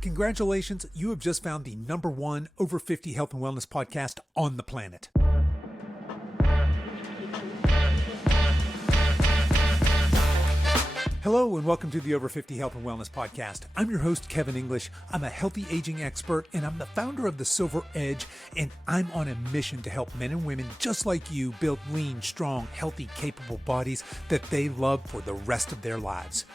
Congratulations, you have just found the #1 over 50 health and wellness podcast on the planet. Hello and welcome to the Over 50 Health and Wellness Podcast. I'm your host, Kevin English. I'm a healthy aging expert and I'm the founder of The Silver Edge, and I'm on a mission to help men and women just like you build lean, strong, healthy, capable bodies that they love for the rest of their lives.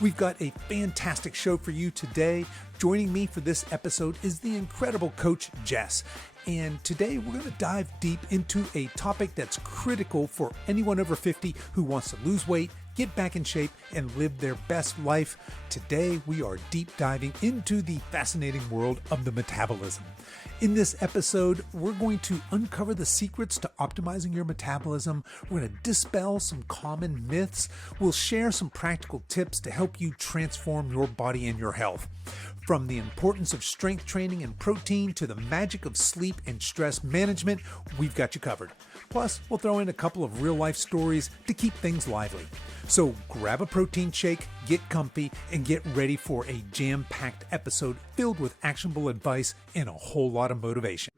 We've got a fantastic show for you today. Joining me for this episode is the incredible Coach Jess. And today we're going to dive deep into a topic that's critical for anyone over 50 who wants to lose weight, get back in shape, and live their best life. Today, we are deep diving into the fascinating world of the metabolism. In this episode, we're going to uncover the secrets to optimizing your metabolism. We're going to dispel some common myths. We'll share some practical tips to help you transform your body and your health. From the importance of strength training and protein to the magic of sleep and stress management, we've got you covered. Plus, we'll throw in a couple of real-life stories to keep things lively. So grab a protein shake, get comfy, and get ready for a jam-packed episode filled with actionable advice and a whole lot of motivation.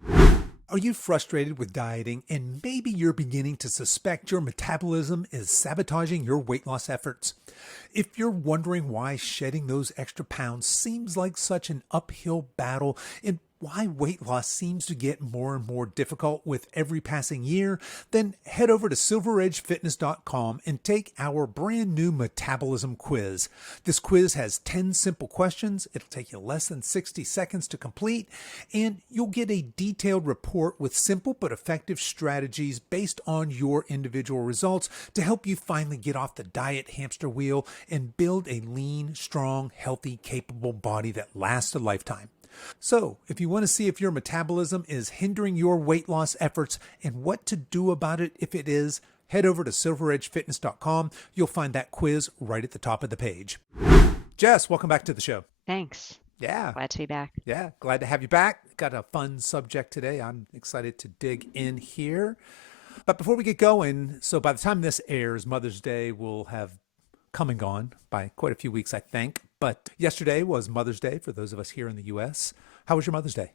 Are you frustrated with dieting and maybe you're beginning to suspect your metabolism is sabotaging your weight loss efforts? If you're wondering why shedding those extra pounds seems like such an uphill battle and why weight loss seems to get more and more difficult with every passing year, then head over to silveredgefitness.com and take our brand new metabolism quiz. This quiz has 10 simple questions. It'll take you less than 60 seconds to complete, and you'll get a detailed report with simple but effective strategies based on your individual results to help you finally get off the diet hamster wheel and build a lean, strong, healthy, capable body that lasts a lifetime. So, if you want to see if your metabolism is hindering your weight loss efforts and what to do about it if it is, head over to silveredgefitness.com. You'll find that quiz right at the top of the page. Jess, welcome back to the show. Thanks. Yeah. Glad to be back. Yeah, glad to have you back. Got a fun subject today. I'm excited to dig in here. But before we get going, so by the time this airs, Mother's Day will have come and gone by quite a few weeks, I think. But yesterday was Mother's Day for those of us here in the U.S. How was your Mother's Day?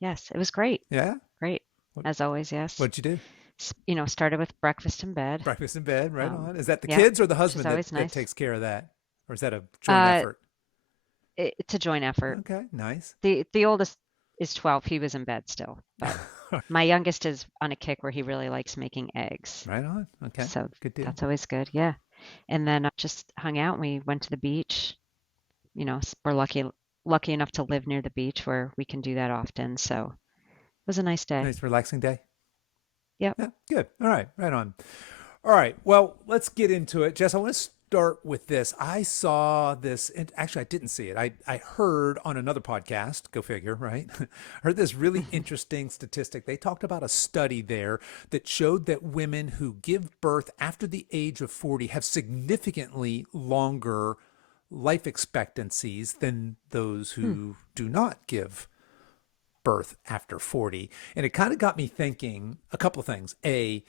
Yes, it was great. Yeah? Great. As always, yes. What'd you do? Started with breakfast in bed. Breakfast in bed, right on. Is that the yeah, kids or the husband always that nice. takes care of that? Or is that a joint effort? It's a joint effort. Okay, nice. The oldest is 12. He was in bed still. But my youngest is on a kick where he really likes making eggs. Right on. Okay, So good deal. that's always good. Yeah. And then just hung out. We went to the beach. You know, we're lucky enough to live near the beach where we can do that often. So it was a nice day. Nice, relaxing day? Yep. Yeah, good. All right, right on. All right, well, let's get into it. Jess, I want to start with this. I saw this, and actually I didn't see it. I heard on another podcast, go figure, right? Heard this really interesting statistic. They talked about a study there that showed that women who give birth after the age of 40 have significantly longer life expectancies than those who do not give birth after 40. And it kind of got me thinking a couple of things. A,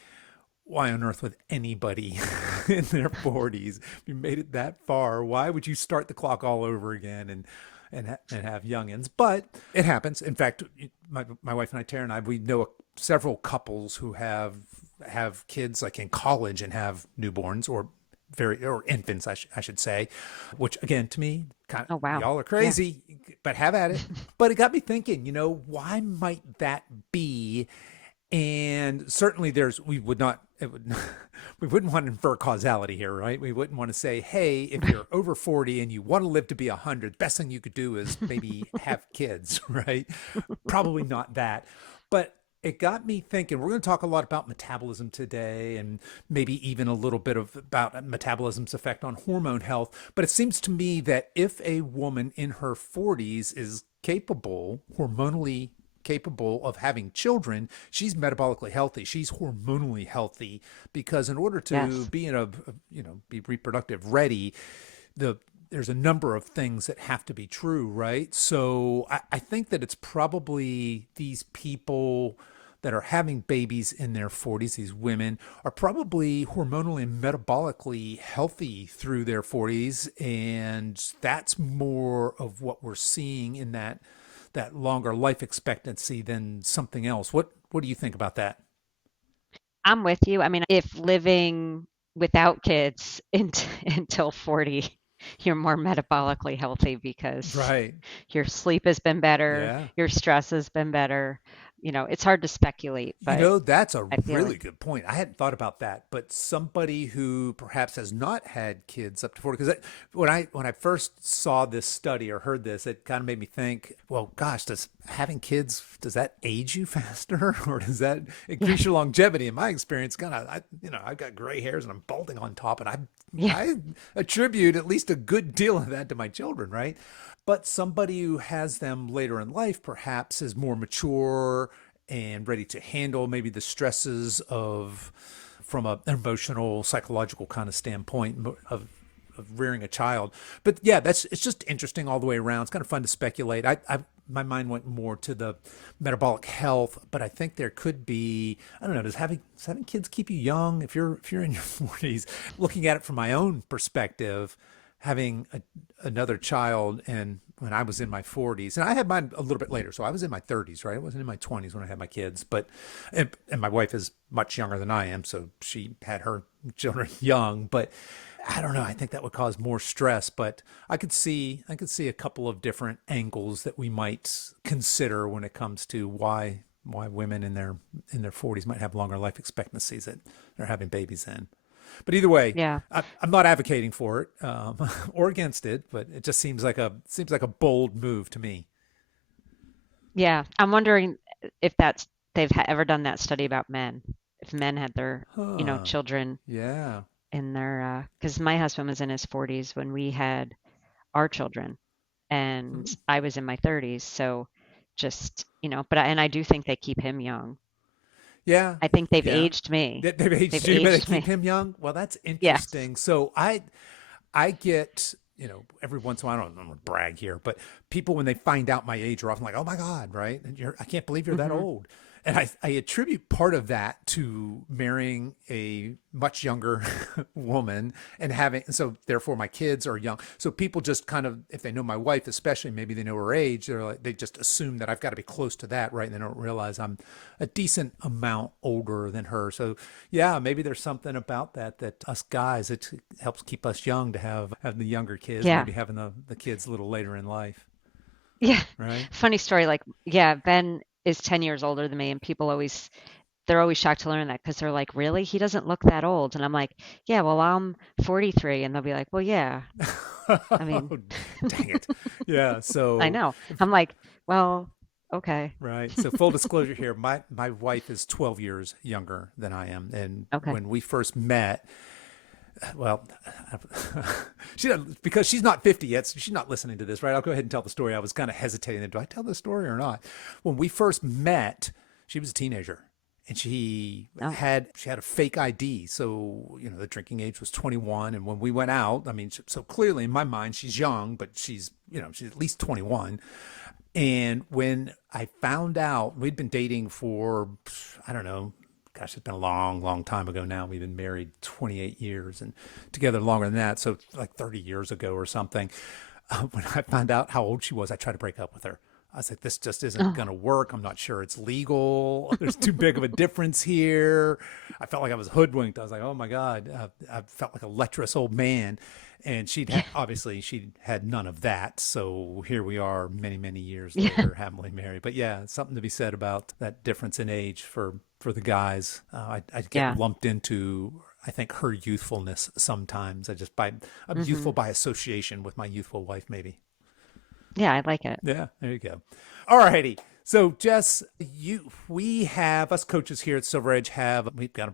why on earth would anybody in their 40s, if you made it that far, why would you start the clock all over again and have youngins? But it happens. In fact, my wife and I, Tara and I, we know several couples who have kids like in college and have newborns or infants, I should say, which again, to me, kind of, Oh, wow. y'all are crazy, but have at it. But it got me thinking, why might that be? And certainly we wouldn't want to infer causality here, right? We wouldn't want to say, hey, if you're over 40 and you want to live to be 100, best thing you could do is maybe have kids, right? Probably not that. But it got me thinking, we're going to talk a lot about metabolism today and maybe even a little bit about metabolism's effect on hormone health. But it seems to me that if a woman in her 40s is hormonally capable of having children, she's metabolically healthy. She's hormonally healthy because in order to be be reproductive ready, there's a number of things that have to be true, right? So I think that it's probably these people that are having babies in their 40s, these women, are probably hormonally and metabolically healthy through their 40s. And that's more of what we're seeing in that longer life expectancy than something else. What do you think about that? I'm with you. I mean, if living without kids until 40, you're more metabolically healthy because Right. your sleep has been better, Yeah. your stress has been better. It's hard to speculate, but That's a I feel really like, good point. I hadn't thought about that, but somebody who perhaps has not had kids up to 40, because when I first saw this study or heard this, it kind of made me think, well, gosh, does having kids, does that age you faster or does that yeah, increase your longevity? In my experience, I've got gray hairs and I'm balding on top, and I yeah, I attribute at least a good deal of that to my children, right? But somebody who has them later in life perhaps is more mature and ready to handle maybe the stresses of from an emotional, psychological kind of standpoint of rearing a child. But yeah, it's just interesting all the way around. It's kind of fun to speculate. I my mind went more to the metabolic health, but I think there could be, I don't know, does having kids keep you young if you're in your 40s? Looking at it from my own perspective, having another child, and when I was in my 40s, and I had mine a little bit later, so I was in my 30s, right? I wasn't in my 20s when I had my kids, but and my wife is much younger than I am, so she had her children young, but I don't know. I think that would cause more stress, but I could see a couple of different angles that we might consider when it comes to why women in their 40s might have longer life expectancies that they're having babies in. But either way, yeah, I'm not advocating for it or against it, but it just seems like a bold move to me. yeah. I'm wondering if they've ever done that study about men, if men had their, Huh. children Yeah. in their, because my husband was in his 40s when we had our children, and Hmm. I was in my 30s. So just, and I do think they keep him young. Yeah. I think they've Yeah. aged me. They've aged They've you, but they aged keep me. him young. Well, that's Yes. interesting. So I get, every once in a while, I don't want to brag here, but people, when they find out my age, are often like, oh my God, right? And I can't believe you're that Hmm. old. And I attribute part of that to marrying a much younger woman and so therefore my kids are young. So people just kind of, if they know my wife, especially, maybe they know her age, they just assume that I've got to be close to that, right? And they don't realize I'm a decent amount older than her. So yeah, maybe there's something about that us guys, it helps keep us young to have the younger kids, Yeah. maybe having the kids a little later in life, Yeah. right? Funny story. Like, yeah, Ben is 10 years older than me, and they're always shocked to learn that because they're like, really? He doesn't look that old. And I'm like, yeah, well, I'm 43. And they'll be like, well, yeah. I mean, Dang it. Yeah. I So, know. I'm like, well, okay. right. So, full disclosure here, my wife is 12 years younger than I am. And Okay. when we first met, well, because she's not 50 yet, so she's not listening to this, right? I'll go ahead and tell the story. I was kind of hesitating. Do I tell the story or not? When we first met, she was a teenager, and Oh, she had a fake ID. So, the drinking age was 21. And when we went out, I mean, so clearly in my mind, she's young, but she's at least 21. And when I found out, we'd been dating for, I don't know, gosh, it's been a long, long time ago now. We've been married 28 years and together longer than that. So like 30 years ago or something. When I found out how old she was, I tried to break up with her. I was like, this just isn't oh, going to work. I'm not sure it's legal. There's too big of a difference here. I felt like I was hoodwinked. I was like, oh my God. I felt like a lecherous old man. And yeah, obviously she'd had none of that. So here we are many, many years yeah, later, happily married. But yeah, something to be said about that difference in age for the guys. I get yeah. lumped into, I think, her youthfulness sometimes. I'm Hmm. youthful by association with my youthful wife, maybe. Yeah, I like it. Yeah, there you go. All righty. So Jess, we have us coaches here at Silver Edge we've got a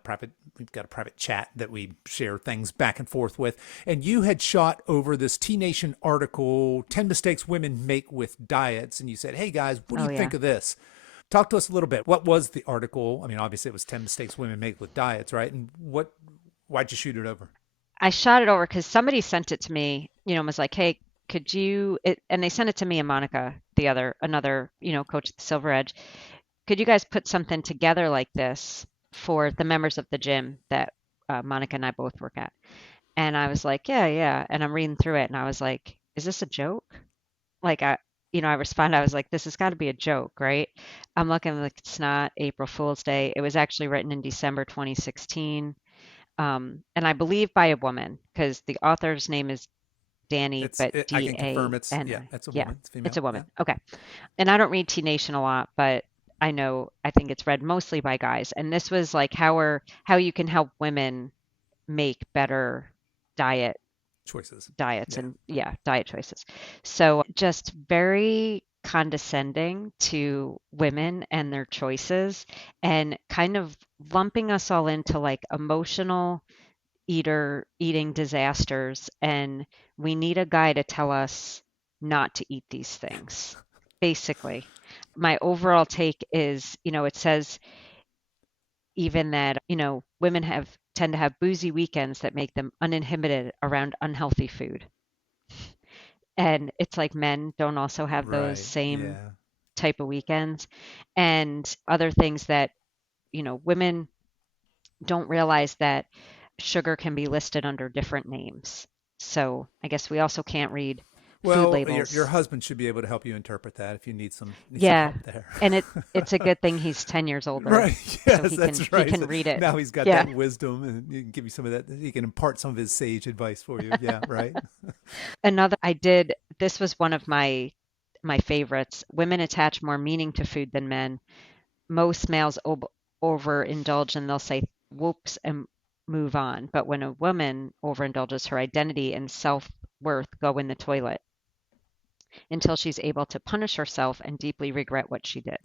private chat that we share things back and forth with. And you had shot over this T Nation article, 10 Mistakes Women Make with Diets, and you said, "Hey guys, what do Oh, you yeah. think of this?" Talk to us a little bit. What was the article? I mean, obviously it was 10 Mistakes Women Make with Diets, right? And why'd you shoot it over? I shot it over because somebody sent it to me, and was like, hey, and they sent it to me and Monica, another, coach at the Silver Edge. could you guys put something together like this for the members of the gym that Monica and I both work at? And I was like, yeah, yeah. And I'm reading through it and I was like, is this a joke? Like I responded, I was like, this has got to be a joke, right? I'm looking like it's not April Fool's Day. It was actually written in December 2016. And I believe by a woman because the author's name is Danny, but I can confirm Dani. it's a Yeah, woman. It's it's female. a Yeah. woman. Okay. And I don't read T Nation a lot, but I think it's read mostly by guys. And this was like how you can help women make better diet Choices. diets Yeah. and yeah, diet choices. So just very condescending to women and their choices and kind of lumping us all into like emotional eating disasters and we need a guy to tell us not to eat these things. Basically, my overall take is, it says even that, women have tend to have boozy weekends that make them uninhibited around unhealthy food. And it's like men don't also have those Right. same Yeah. type of weekends and other things that, women don't realize that sugar can be listed under different names. So I guess we also can't read food Well, your labels. husband should be able to help you interpret that if you need some Yeah. help there. And it's a good thing he's 10 years older Right. so Yes, he can that's he right. can So read it. now he's got Yeah. that wisdom and he can give you some of that. He can impart some of his sage advice for you. Yeah, right. Another I did this was one of my favorites. Women attach more meaning to food than men. Most males overindulge and they'll say whoops and move on. But when a woman overindulges, her identity and self-worth go in the toilet until she's able to punish herself and deeply regret what she did.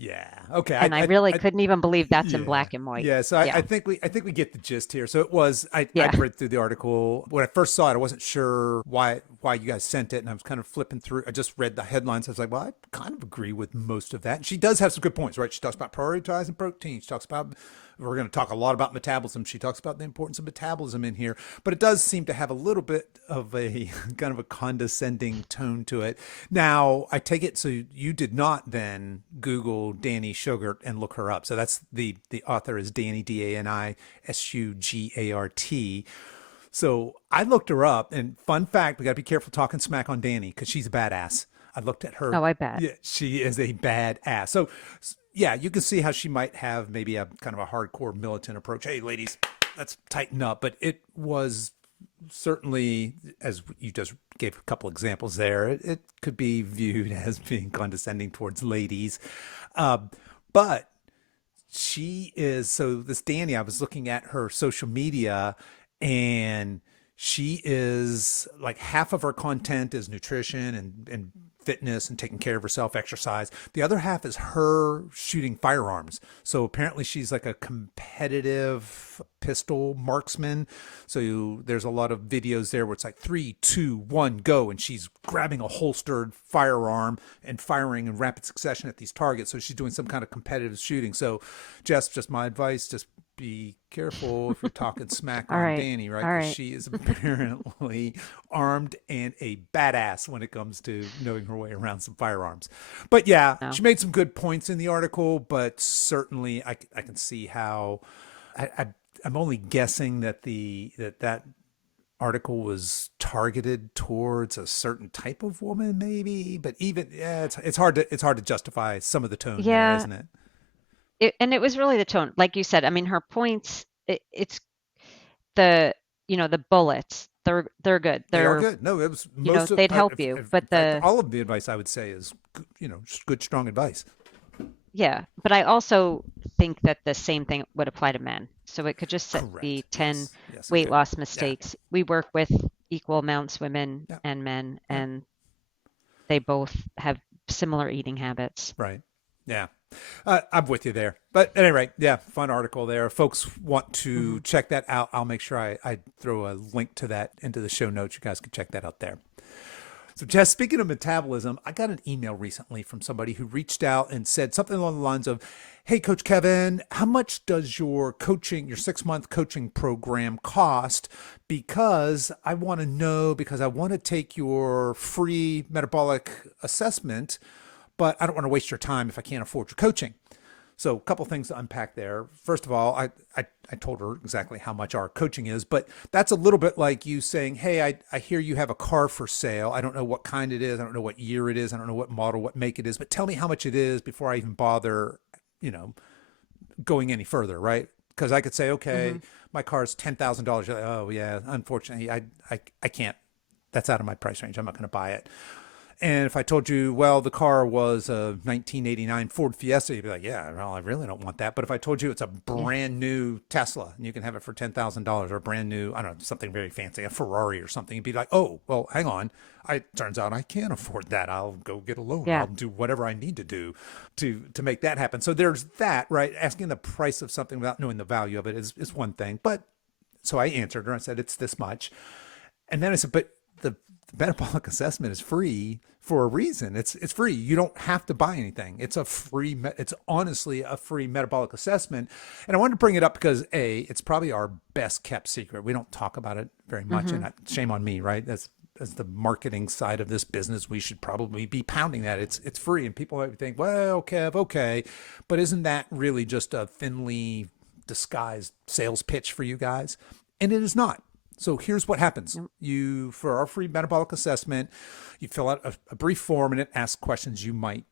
Yeah. Okay. And I really couldn't even believe that's in Yeah. black and white. Yeah. So Yeah. I think we get the gist here. So it was Yeah. I'd read through the article. When I first saw it, I wasn't sure why you guys sent it. And I was kind of flipping through. I just read the headlines. I was like, well, I kind of agree with most of that. And she does have some good points, right? She talks about prioritizing protein. She talks about we're going to talk a lot about metabolism. She talks about the importance of metabolism in here, but it does seem to have a little bit of a kind of a condescending tone to it. Now, I take it so you did not then Google Dani Sugart and look her up. So that's the author is Dani Danisugart. So I looked her up, and fun fact, we got to be careful talking smack on Dani because she's a badass. I looked at her. Oh, I bet. Yeah, she is a badass. So yeah, you can see how she might have maybe a kind of a hardcore militant approach. Hey, ladies, let's tighten up. But it was certainly, as you just gave a couple examples there, it could be viewed as being condescending towards ladies. Uh, but she is so this Dani, I was looking at her social media and she is like half of her content is nutrition and fitness and taking care of herself, exercise. The other half is her shooting firearms. So apparently she's like a competitive pistol marksman. So there's a lot of videos there where it's like 3, 2, 1, go, and she's grabbing a holstered firearm and firing in rapid succession at these targets. So she's doing some kind of competitive shooting. So, Jess, just my advice: just be careful if you're talking smack All on right. Dani, right? All Because right. she is apparently armed and a badass when it comes to knowing her way around some firearms. But yeah, No. she made some good points in the article, but certainly I can see how I'm only guessing that that article was targeted towards a certain type of woman, maybe. But even yeah, it's hard to justify some of the tone there, Yeah. isn't it? And it was really the tone. Like you said, I mean, her points, it's the, the bullets. They're good. They are They're, good. No, it was most of, they'd help you, but in fact, the all of the advice I would say is, just good, strong advice. Yeah, but I also think that the same thing would apply to men. So it could just be Correct. 10 Yes. Yes, it weight could. loss Yeah. mistakes. We work with equal amounts women Yeah. and men, Yeah. and they both have similar eating habits. Right. Yeah. I'm with you there. But at any rate, yeah, fun article there. If folks want to Hmm. check that out, I'll make sure I throw a link to that into the show notes. You guys can check that out there. So, Jess, speaking of metabolism, I got an email recently from somebody who reached out and said something along the lines of, hey, Coach Kevin, how much does your 6-month coaching program cost? Because I want to know, because I want to take your free metabolic assessment, but I don't want to waste your time if I can't afford your coaching. So a couple things to unpack there. First of all, I told her exactly how much our coaching is, but that's a little bit like you saying, hey, I hear you have a car for sale. I don't know what kind it is. I don't know what year it is. I don't know what model, what make it is, but tell me how much it is before I even bother, going any further, right? Because I could say, okay, Mm-hmm. my car's $10,000. You're like, oh yeah, unfortunately, I can't. That's out of my price range. I'm not going to buy it. And if I told you, well, the car was a 1989 Ford Fiesta, you'd be like, yeah, well, I really don't want that. But if I told you it's a Yeah. brand new Tesla and you can have it for $10,000, or a brand new, I don't know, something very fancy, a Ferrari or something, you'd be like, oh, well, hang on. Turns out I can't afford that. I'll go get a loan, or Yeah. I'll do whatever I need to do to make that happen. So there's that, right? Asking the price of something without knowing the value of it is one thing. But so I answered her. I said, it's this much. And then I said, but the metabolic assessment is free for a reason. It's free. You don't have to buy anything. It's honestly a free metabolic assessment. And I wanted to bring it up because it's probably our best kept secret. We don't talk about it very much, Mm-hmm. and shame on me, right? As the marketing side of this business, we should probably be pounding that. It's free, and people might think, well, Kev, okay, but isn't that really just a thinly disguised sales pitch for you guys? And it is not. So here's what happens. Yep. For our free metabolic assessment, you fill out a brief form, and it asks questions you might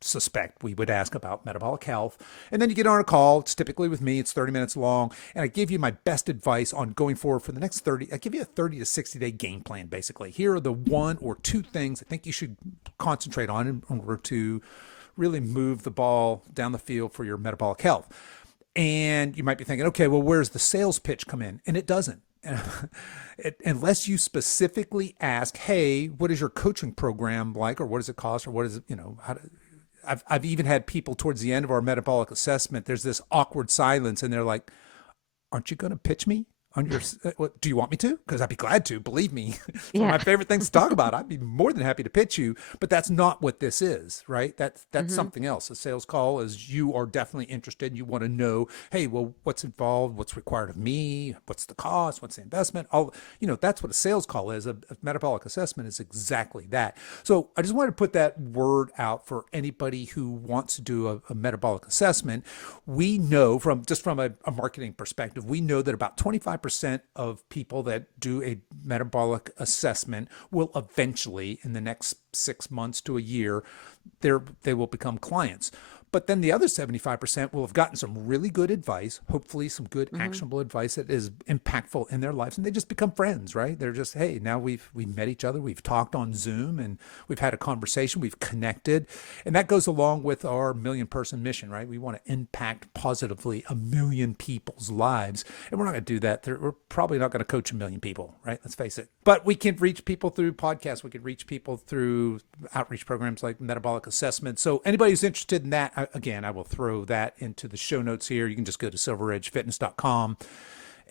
suspect we would ask about metabolic health. And then you get on a call. It's typically with me. It's 30 minutes long. And I give you my best advice on going forward for the next 30. I give you a 30 to 60 day game plan, basically. Here are the one or two things I think you should concentrate on in order to really move the ball down the field for your metabolic health. And you might be thinking, okay, well, where's the sales pitch come in? And it doesn't. Unless you specifically ask, hey, what is your coaching program like, or what does it cost, or what is it, I've even had people towards the end of our metabolic assessment, there's this awkward silence, and they're like, aren't you going to pitch me on your, do you want me to? Because I'd be glad to, believe me. It's one of Yeah. my favorite things to talk about. I'd be more than happy to pitch you, but that's not what this is, right? That's Mm-hmm. something else. A sales call is you are definitely interested. You want to know, hey, well, what's involved? What's required of me? What's the cost? What's the investment? That's what a sales call is. A metabolic assessment is exactly that. So I just wanted to put that word out for anybody who wants to do a metabolic assessment. We know from a marketing perspective, we know that about 25% of people that do a metabolic assessment will eventually, in the next 6 months to a year, they will become clients. But then the other 75% will have gotten some really good advice, hopefully some good Mm-hmm. actionable advice that is impactful in their lives, and they just become friends, right? They're just, hey, now we met each other, we've talked on Zoom, and we've had a conversation, we've connected, and that goes along with our million-person mission, right? We want to impact positively 1 million people's lives, and we're not going to do that. We're probably not going to coach 1 million people, right? Let's face it. But we can reach people through podcasts. We can reach people through outreach programs like metabolic assessment. So anybody who's interested in that, again, I will throw that into the show notes here. You can just go to silveredgefitness.com,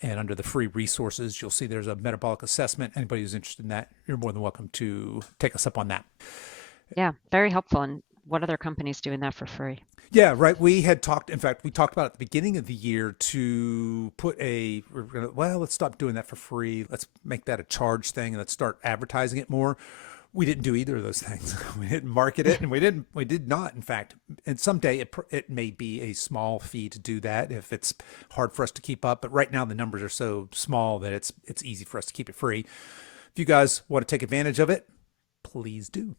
and under the free resources, you'll see there's a metabolic assessment. Anybody who's interested in that, you're more than welcome to take us up on that. Yeah. Very helpful. And what other companies doing that for free? Yeah, right. We had talked, in fact, we talked about at the beginning of the year to let's stop doing that for free. Let's make that a charge thing, and let's start advertising it more. We didn't do either of those things. We didn't market it, and we did not, in fact. And someday it may be a small fee to do that if it's hard for us to keep up. But right now the numbers are so small that it's easy for us to keep it free. If you guys want to take advantage of it, please do.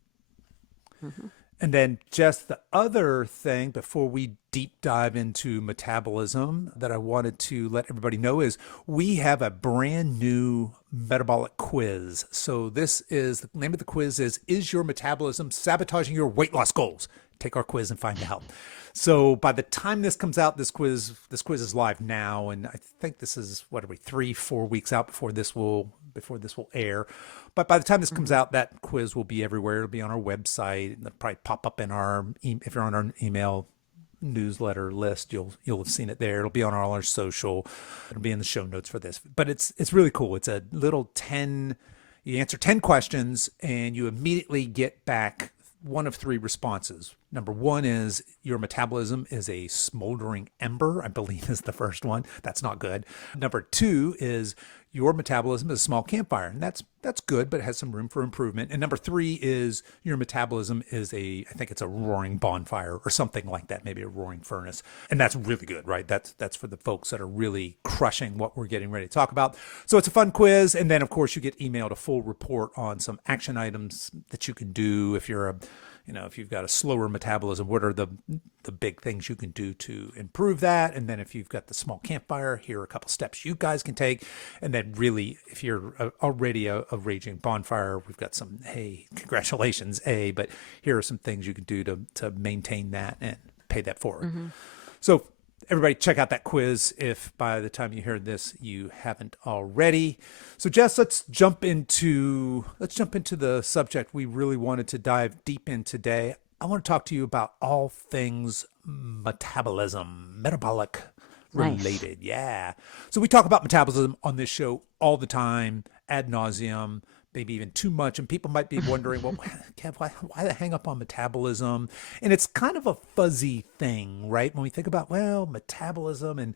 Mm-hmm. And then just the other thing before we deep dive into metabolism that I wanted to let everybody know is we have a brand new metabolic quiz. So the name of the quiz is your metabolism sabotaging your weight loss goals? Take our quiz and find out. So by the time this comes out, this quiz is live now, and I think this is 3-4 weeks out before this will air. But by the time this comes Mm-hmm. out, that quiz will be everywhere. It'll be on our website, and it'll probably pop up in if you're on our email newsletter list, you'll have seen it there. It'll be on all our social. It'll be in the show notes for this. But it's really cool. It's a little you answer 10 questions, and you immediately get back one of 3 responses. Number 1 is your metabolism is a smoldering ember, I believe is the first one. That's not good. Number 2 is your metabolism is a small campfire, and that's good, but it has some room for improvement. And number three is your metabolism is I think it's a roaring bonfire or something like that, maybe a roaring furnace, and that's really good, right? That's for the folks that are really crushing what we're getting ready to talk about. So it's a fun quiz, and then of course you get emailed a full report on some action items that you can do if you're a if you've got a slower metabolism, what are the big things you can do to improve that? And then if you've got the small campfire, here are a couple steps you guys can take. And then really, if you're already a raging bonfire, we've got some, hey, congratulations, but here are some things you can do to maintain that and pay that forward. Mm-hmm. So everybody check out that quiz if by the time you hear this you haven't already. So Jess, let's jump into the subject we really wanted to dive deep in today. I want to talk to you about all things metabolism, metabolic Nice. related. Yeah. So we talk about metabolism on this show all the time, ad nauseum, maybe even too much. And people might be wondering, well, Kev, why the hang up on metabolism? And it's kind of a fuzzy thing, right? When we think about, well, metabolism and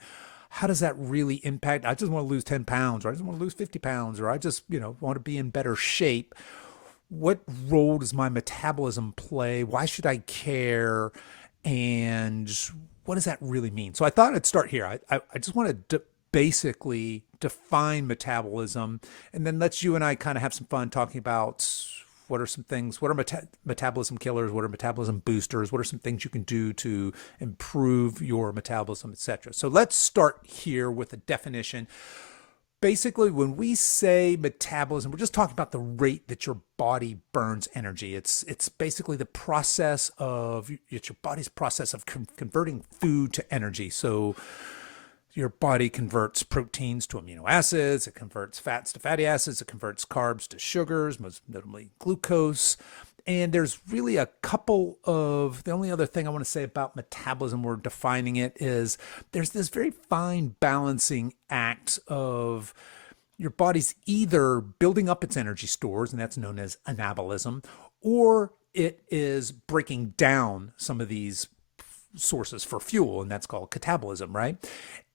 how does that really impact? I just want to lose 10 pounds, or I just want to lose 50 pounds, or I just, want to be in better shape. What role does my metabolism play? Why should I care? And what does that really mean? So I thought I'd start here. I just want to basically define metabolism, and then let's you and I kind of have some fun talking about what are some things, what are metabolism killers, what are metabolism boosters, what are some things you can do to improve your metabolism, etc. So let's start here with a definition. Basically, when we say metabolism, we're just talking about the rate that your body burns energy. It's basically the process of it's your body's process of converting food to energy. So your body converts proteins to amino acids, it converts fats to fatty acids, it converts carbs to sugars, most notably glucose. And there's really a couple of, the only other thing I want to say about metabolism, we're defining it, is there's this very fine balancing act of your body's either building up its energy stores, and that's known as anabolism, or it is breaking down some of these sources for fuel, and that's called catabolism, right?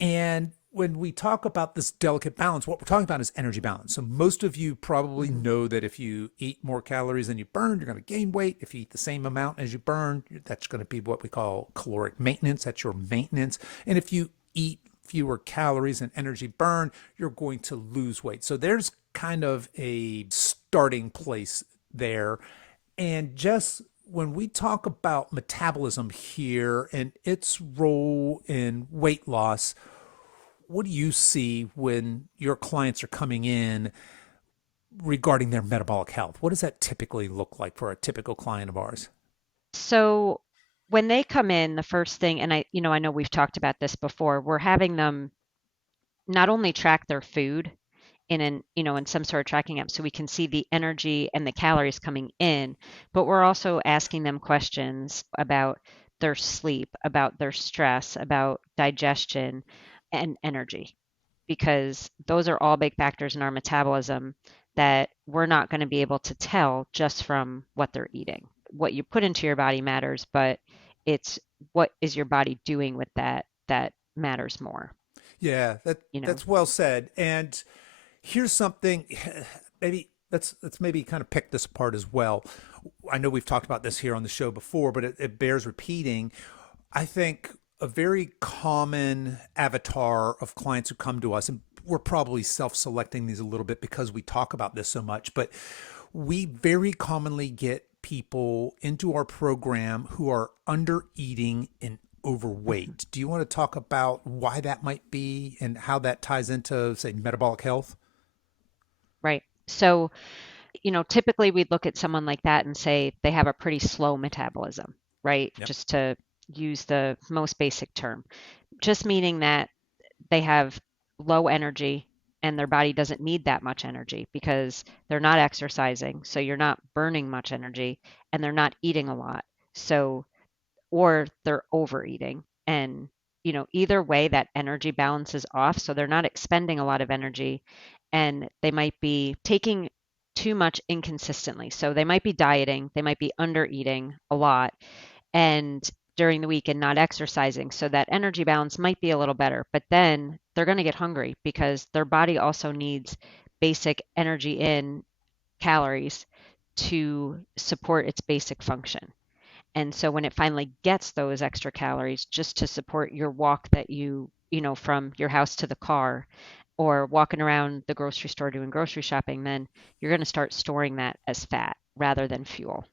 And when we talk about this delicate balance, what we're talking about is energy balance. So most of you probably Mm-hmm. know that if you eat more calories than you burn, you're going to gain weight. If you eat the same amount as you burn, that's going to be what we call caloric maintenance. That's your maintenance. And if you eat fewer calories and energy burn, you're going to lose weight. So there's kind of a starting place there. And just when we talk about metabolism here and its role in weight loss, what do you see when your clients are coming in regarding their metabolic health? What does that typically look like for a typical client of ours? So when they come in, the first thing, and I know we've talked about this before, we're having them not only track their food in some sort of tracking app so we can see the energy and the calories coming in, but we're also asking them questions about their sleep, about their stress, about digestion and energy, because those are all big factors in our metabolism that we're not going to be able to tell just from what they're eating. What you put into your body matters, but it's what is your body doing with that matters more, Yeah, you know. that's well said. And here's something, maybe let's maybe kind of pick this apart as well. I know we've talked about this here on the show before, but it bears repeating. I think a very common avatar of clients who come to us, and we're probably self-selecting these a little bit because we talk about this so much, but we very commonly get people into our program who are under eating and Mhm. overweight. Do you want to talk about why that might be and how that ties into, say, metabolic health? Right. So, typically we'd look at someone like that and say they have a pretty slow metabolism, right? Yep. Just to use the most basic term, just meaning that they have low energy and their body doesn't need that much energy because they're not exercising. So you're not burning much energy and they're not eating a lot. So, or they're overeating. And, either way, that energy balance is off. So they're not expending a lot of energy and they might be taking too much inconsistently. So they might be dieting, they might be under eating a lot. And during the week and not exercising. So that energy balance might be a little better, but then they're going to get hungry because their body also needs basic energy in calories to support its basic function. And so when it finally gets those extra calories just to support your walk that from your house to the car or walking around the grocery store doing grocery shopping, then you're going to start storing that as fat rather than fuel.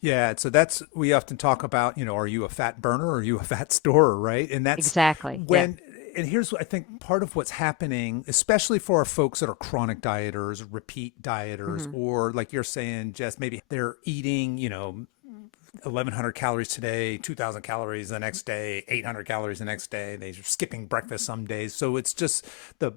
Yeah, so that's we often talk about, are you a fat burner or are you a fat storer, right? And that's Exactly. Yeah. when and here's what I think part of what's happening, especially for our folks that are chronic dieters, repeat dieters, Hmm. or like you're saying, Jess, maybe they're eating, 1,100 calories today, 2,000 calories the next day, 800 calories the next day. They're skipping breakfast some days. So it's just the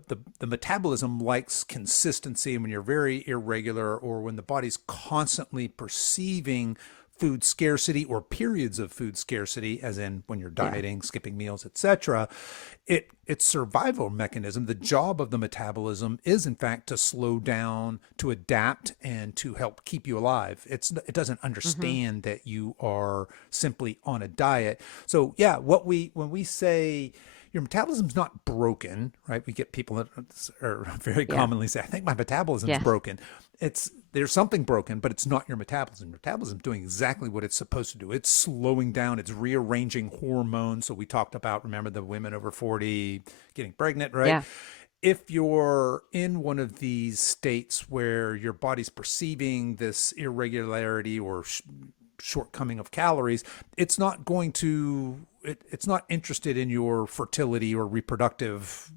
metabolism likes consistency. And when you're very irregular or when the body's constantly perceiving food scarcity or periods of food scarcity, as in when you're Yeah. dieting, skipping meals, etc., its survival mechanism, the job of the metabolism is in fact to slow down, to adapt, and to help keep you alive. It doesn't Hmm. understand that you are simply on a diet. So yeah, when we say your metabolism's not broken, right? We get people that are very Yeah. commonly say, "I think my metabolism's Yes. broken." It's There's something broken, but it's not your metabolism. Metabolism is doing exactly what it's supposed to do. It's slowing down. It's rearranging hormones. So we talked about, remember, the women over 40 getting pregnant, right? Yeah. If you're in one of these states where your body's perceiving this irregularity or shortcoming of calories, it's not going to it's not interested in your fertility or reproductive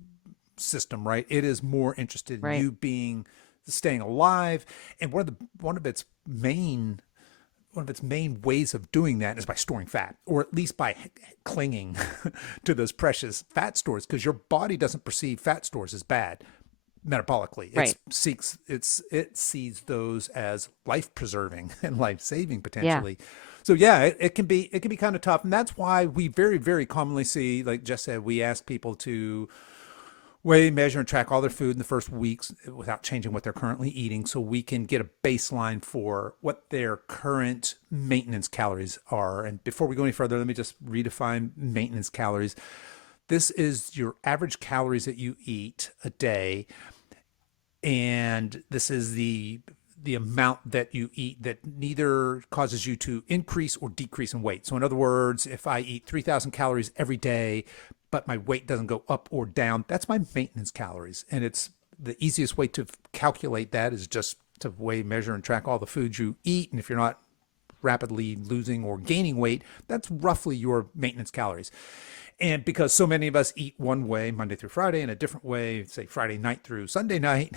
system, right? It is more interested in Right. you being staying alive. And one of its main ways of doing that is by storing fat, or at least by clinging to those precious fat stores, because your body doesn't perceive fat stores as bad metabolically. Right. It sees those as life preserving and life saving Yeah. potentially. So yeah, it can be kind of tough, and that's why we very very commonly see, like Jess said, we ask people to weigh, measure, and track all their food in the first weeks without changing what they're currently eating, so we can get a baseline for what their current maintenance calories are. And before we go any further, let me just redefine maintenance calories. This is your average calories that you eat a day, and this is the amount that you eat that neither causes you to increase or decrease in weight. So in other words, if I eat 3,000 calories every day, but my weight doesn't go up or down, that's my maintenance calories. And it's the easiest way to calculate that is just to weigh, measure, and track all the foods you eat. And if you're not rapidly losing or gaining weight, that's roughly your maintenance calories. And because so many of us eat one way Monday through Friday and a different way, say Friday night through Sunday night,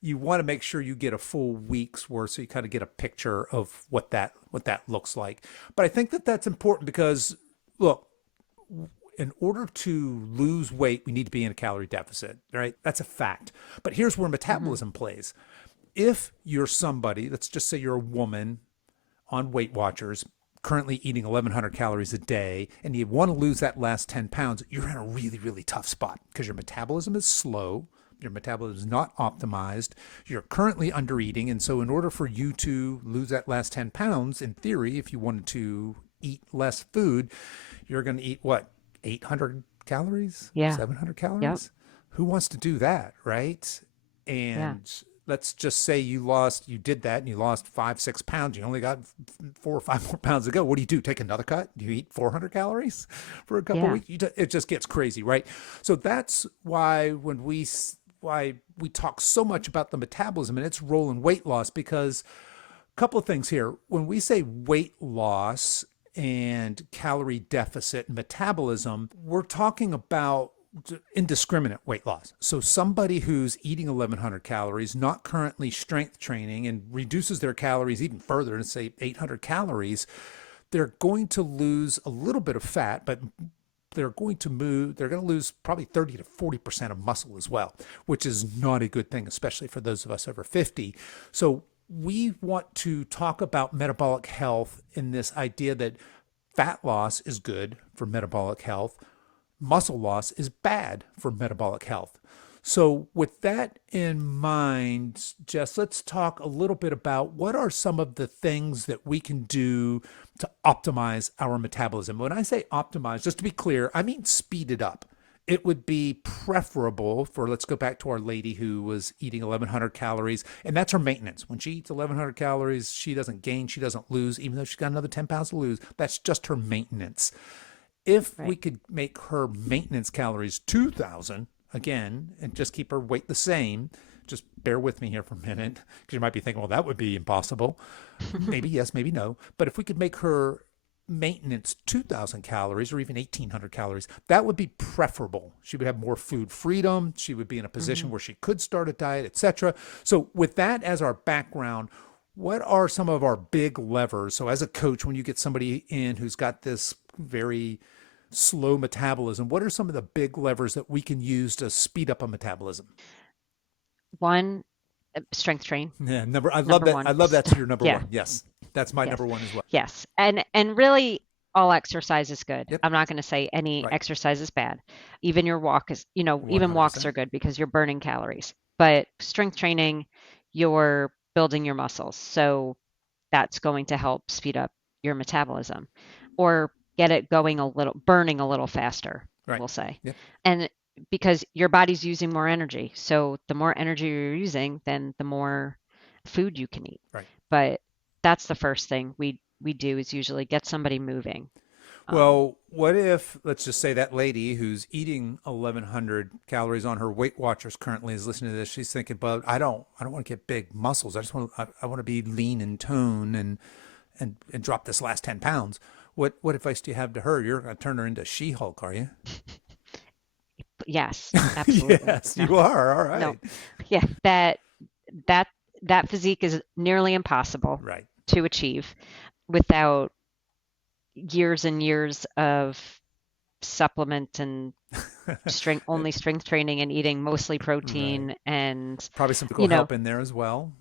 you want to make sure you get a full week's worth, so you kind of get a picture of what that looks like. But I think that that's important because, look, in order to lose weight, we need to be in a calorie deficit, right? That's a fact. But here's where Hmm. metabolism plays. If you're somebody, let's just say you're a woman on Weight Watchers, currently eating 1,100 calories a day, and you want to lose that last 10 pounds, you're in a really, really tough spot because your metabolism is slow. Your metabolism is not optimized. You're currently under eating. And so, in order for you to lose that last 10 pounds, in theory, if you wanted to eat less food, you're going to eat what, 800 calories, Yeah. 700 Yep. calories? Who wants to do that, right? Yeah. And let's just say you did that and you lost 5, 6 pounds. You only got 4 or 5 more pounds to go. What do? Take another cut? Do you eat 400 calories for a couple of Yeah. weeks? It just gets crazy, right? So that's why we talk so much about the metabolism and its role in weight loss, because a couple of things here. When we say weight loss and calorie deficit and metabolism, we're talking about indiscriminate weight loss. So somebody who's eating 1,100 calories, not currently strength training, and reduces their calories even further to say 800 calories, they're going to lose a little bit of fat, but they're going to lose probably 30 to 40% of muscle as well, which is not a good thing, especially for those of us over 50. So we want to talk about metabolic health in this idea that fat loss is good for metabolic health, muscle loss is bad for metabolic health. So, with that in mind, Jess, let's talk a little bit about what are some of the things that we can do to optimize our metabolism. When I say optimize, just to be clear, I mean speed it up. It would be preferable for, let's go back to our lady who was eating 1,100 calories, and that's her maintenance. When she eats 1,100 calories, she doesn't gain, she doesn't lose, even though she's got another 10 pounds to lose. That's just her maintenance. If we Right. could make her maintenance calories 2,000 again and just keep her weight the same, just bear with me here for a minute because you might be thinking, well, that would be impossible. Maybe yes, maybe no. But if we could make her maintenance 2,000 calories or even 1,800 calories, that would be preferable. She would have more food freedom. She would be in a position Hmm. where she could start a diet, etc. So, with that as our background, what are some of our big levers? So, as a coach, when you get somebody in who's got this very slow metabolism, what are some of the big levers that we can use to speed up a metabolism? One, strength train, Yeah, number. I love number that. I one. love that's your number Yeah, one. Yes, that's my number yes, one as well. yes. And really all exercise is good. Yep. I'm not going to say any Right. exercise is bad. Even your walk is, even walks 100%. are good because you're burning calories. But strength training, you're building your muscles. So that's going to help speed up your metabolism or get it going a little, burning a little faster, Right. we'll say. Yep. And because your body's using more energy. So the more energy you're using, then the more food you can eat. Right. But that's the first thing we do is usually get somebody moving. Um, Well, what if, let's just say that lady who's eating 1,100 calories on her Weight Watchers currently is listening to this. She's thinking, but I don't want to get big muscles. I want to be lean and tone and drop this last 10 pounds. What advice do you have to her? You're going to turn her into She-Hulk, are you? yes, absolutely. Yes, No, you are. All no, right. yeah, that that physique is nearly impossible Right. to achieve without years and years of supplement and strength training and eating mostly Right. protein and Probably some physical you know help in there as well.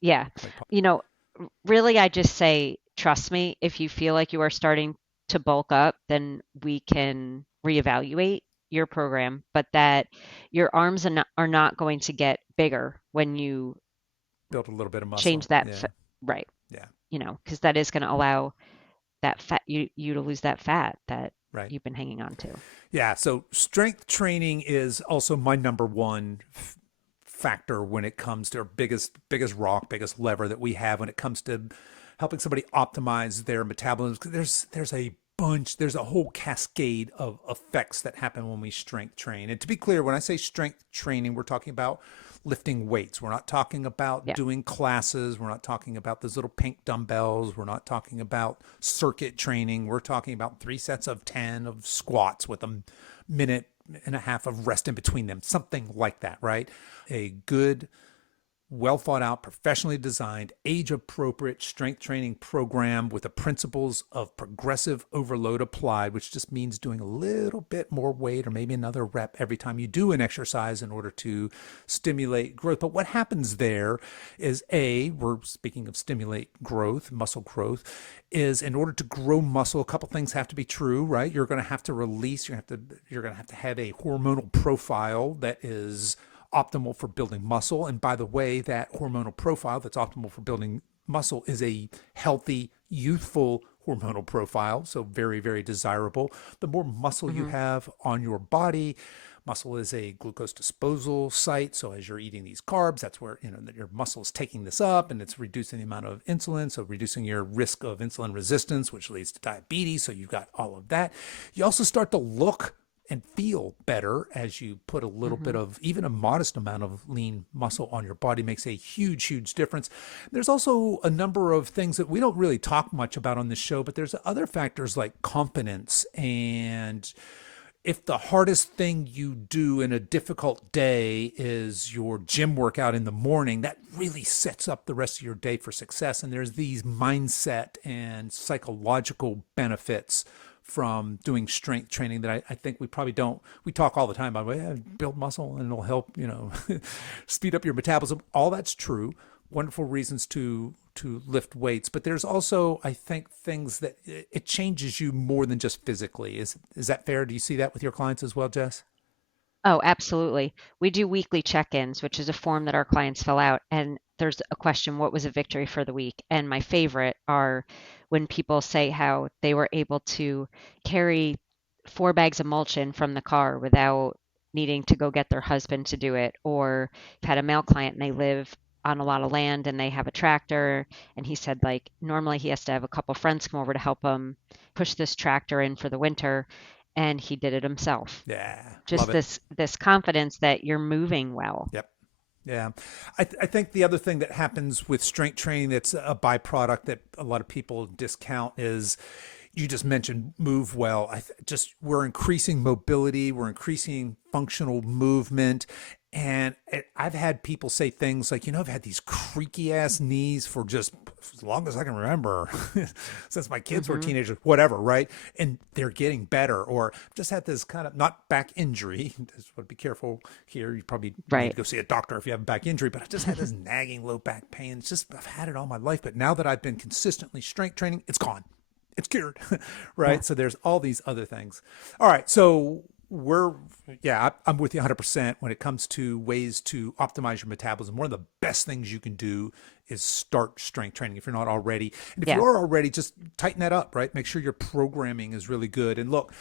yeah Like, you know really I just say trust me if you feel like you are starting to bulk up then we can reevaluate your program but that your arms are not going to get bigger when you build a little bit of change muscle. that Yeah. right Yeah. because that is going to allow that fat you to lose that fat that Right. you've been hanging on to. Yeah. So strength training is also my number one factor when it comes to our biggest rock, biggest lever that we have when it comes to helping somebody optimize their metabolism. There's a bunch, there's a whole cascade of effects that happen when we strength train. And to be clear, when I say strength training, we're talking about lifting weights. We're not talking about Yeah. doing classes. We're not talking about those little pink dumbbells. We're not talking about circuit training. We're talking about 3 sets of 10 of squats with a minute and a half of rest in between them, something like that, right? A good, well thought out, professionally designed, age appropriate strength training program with the principles of progressive overload applied, which just means doing a little bit more weight or maybe another rep every time you do an exercise in order to stimulate growth. But what happens there is we're speaking of stimulate growth, muscle growth, is in order to grow muscle, a couple things have to be true, right? You're going to have to release, you're going to have a hormonal profile that is optimal for building muscle. And by the way, that hormonal profile that's optimal for building muscle is a healthy, youthful hormonal profile. So very, very desirable. The more muscle you Hmm. have on your body, muscle is a glucose disposal site. So as you're eating these carbs, that's where that your muscle is taking this up and it's reducing the amount of insulin. So reducing your risk of insulin resistance, which leads to diabetes. So you've got all of that. You also start to look and feel better as you put a little bit Hmm. of even a modest amount of lean muscle on your body makes a huge difference. There's also a number of things that we don't really talk much about on this show, but there's other factors like confidence. And if the hardest thing you do in a difficult day is your gym workout in the morning, that really sets up the rest of your day for success. And there's these mindset and psychological benefits from doing strength training that I think we probably don't. We talk all the time about, well, yeah, build muscle and it'll help, speed up your metabolism. All that's true. Wonderful reasons to lift weights, but there's also, I think, things that it changes you more than just physically. Is that fair? Do you see that with your clients as well, Jess? Oh, absolutely. We do weekly check-ins, which is a form that our clients fill out. And there's a question, what was a victory for the week? And my favorite are when people say how they were able to carry 4 bags of mulch in from the car without needing to go get their husband to do it. Or I've had a male client and they live on a lot of land and they have a tractor. And he said, like, normally he has to have a couple friends come over to help him push this tractor in for the winter. And he did it himself, Yeah, love just it. this confidence that you're moving well. Yep. Yeah. I think the other thing that happens with strength training that's a byproduct that a lot of people discount is you just mentioned move well. Just we're increasing mobility, we're increasing functional movement. And I've had people say things like, I've had these creaky ass knees for just as long as I can remember, since my kids were Hmm. teenagers, whatever, right? And they're getting better. Or just had this kind of not back injury. Just want to be careful here. You probably need to Right. go see a doctor if you have a back injury. But I just had this nagging low back pain. It's just I've had it all my life. But now that I've been consistently strength training, it's gone. It's cured, Yeah. right? So there's all these other things. All right, so we're yeah, I'm with you 100% when it comes to ways to optimize your metabolism. One of the best things you can do is start strength training if you're not already. And if Yeah. you are already, just tighten that up, right? Make sure your programming is really good. And look,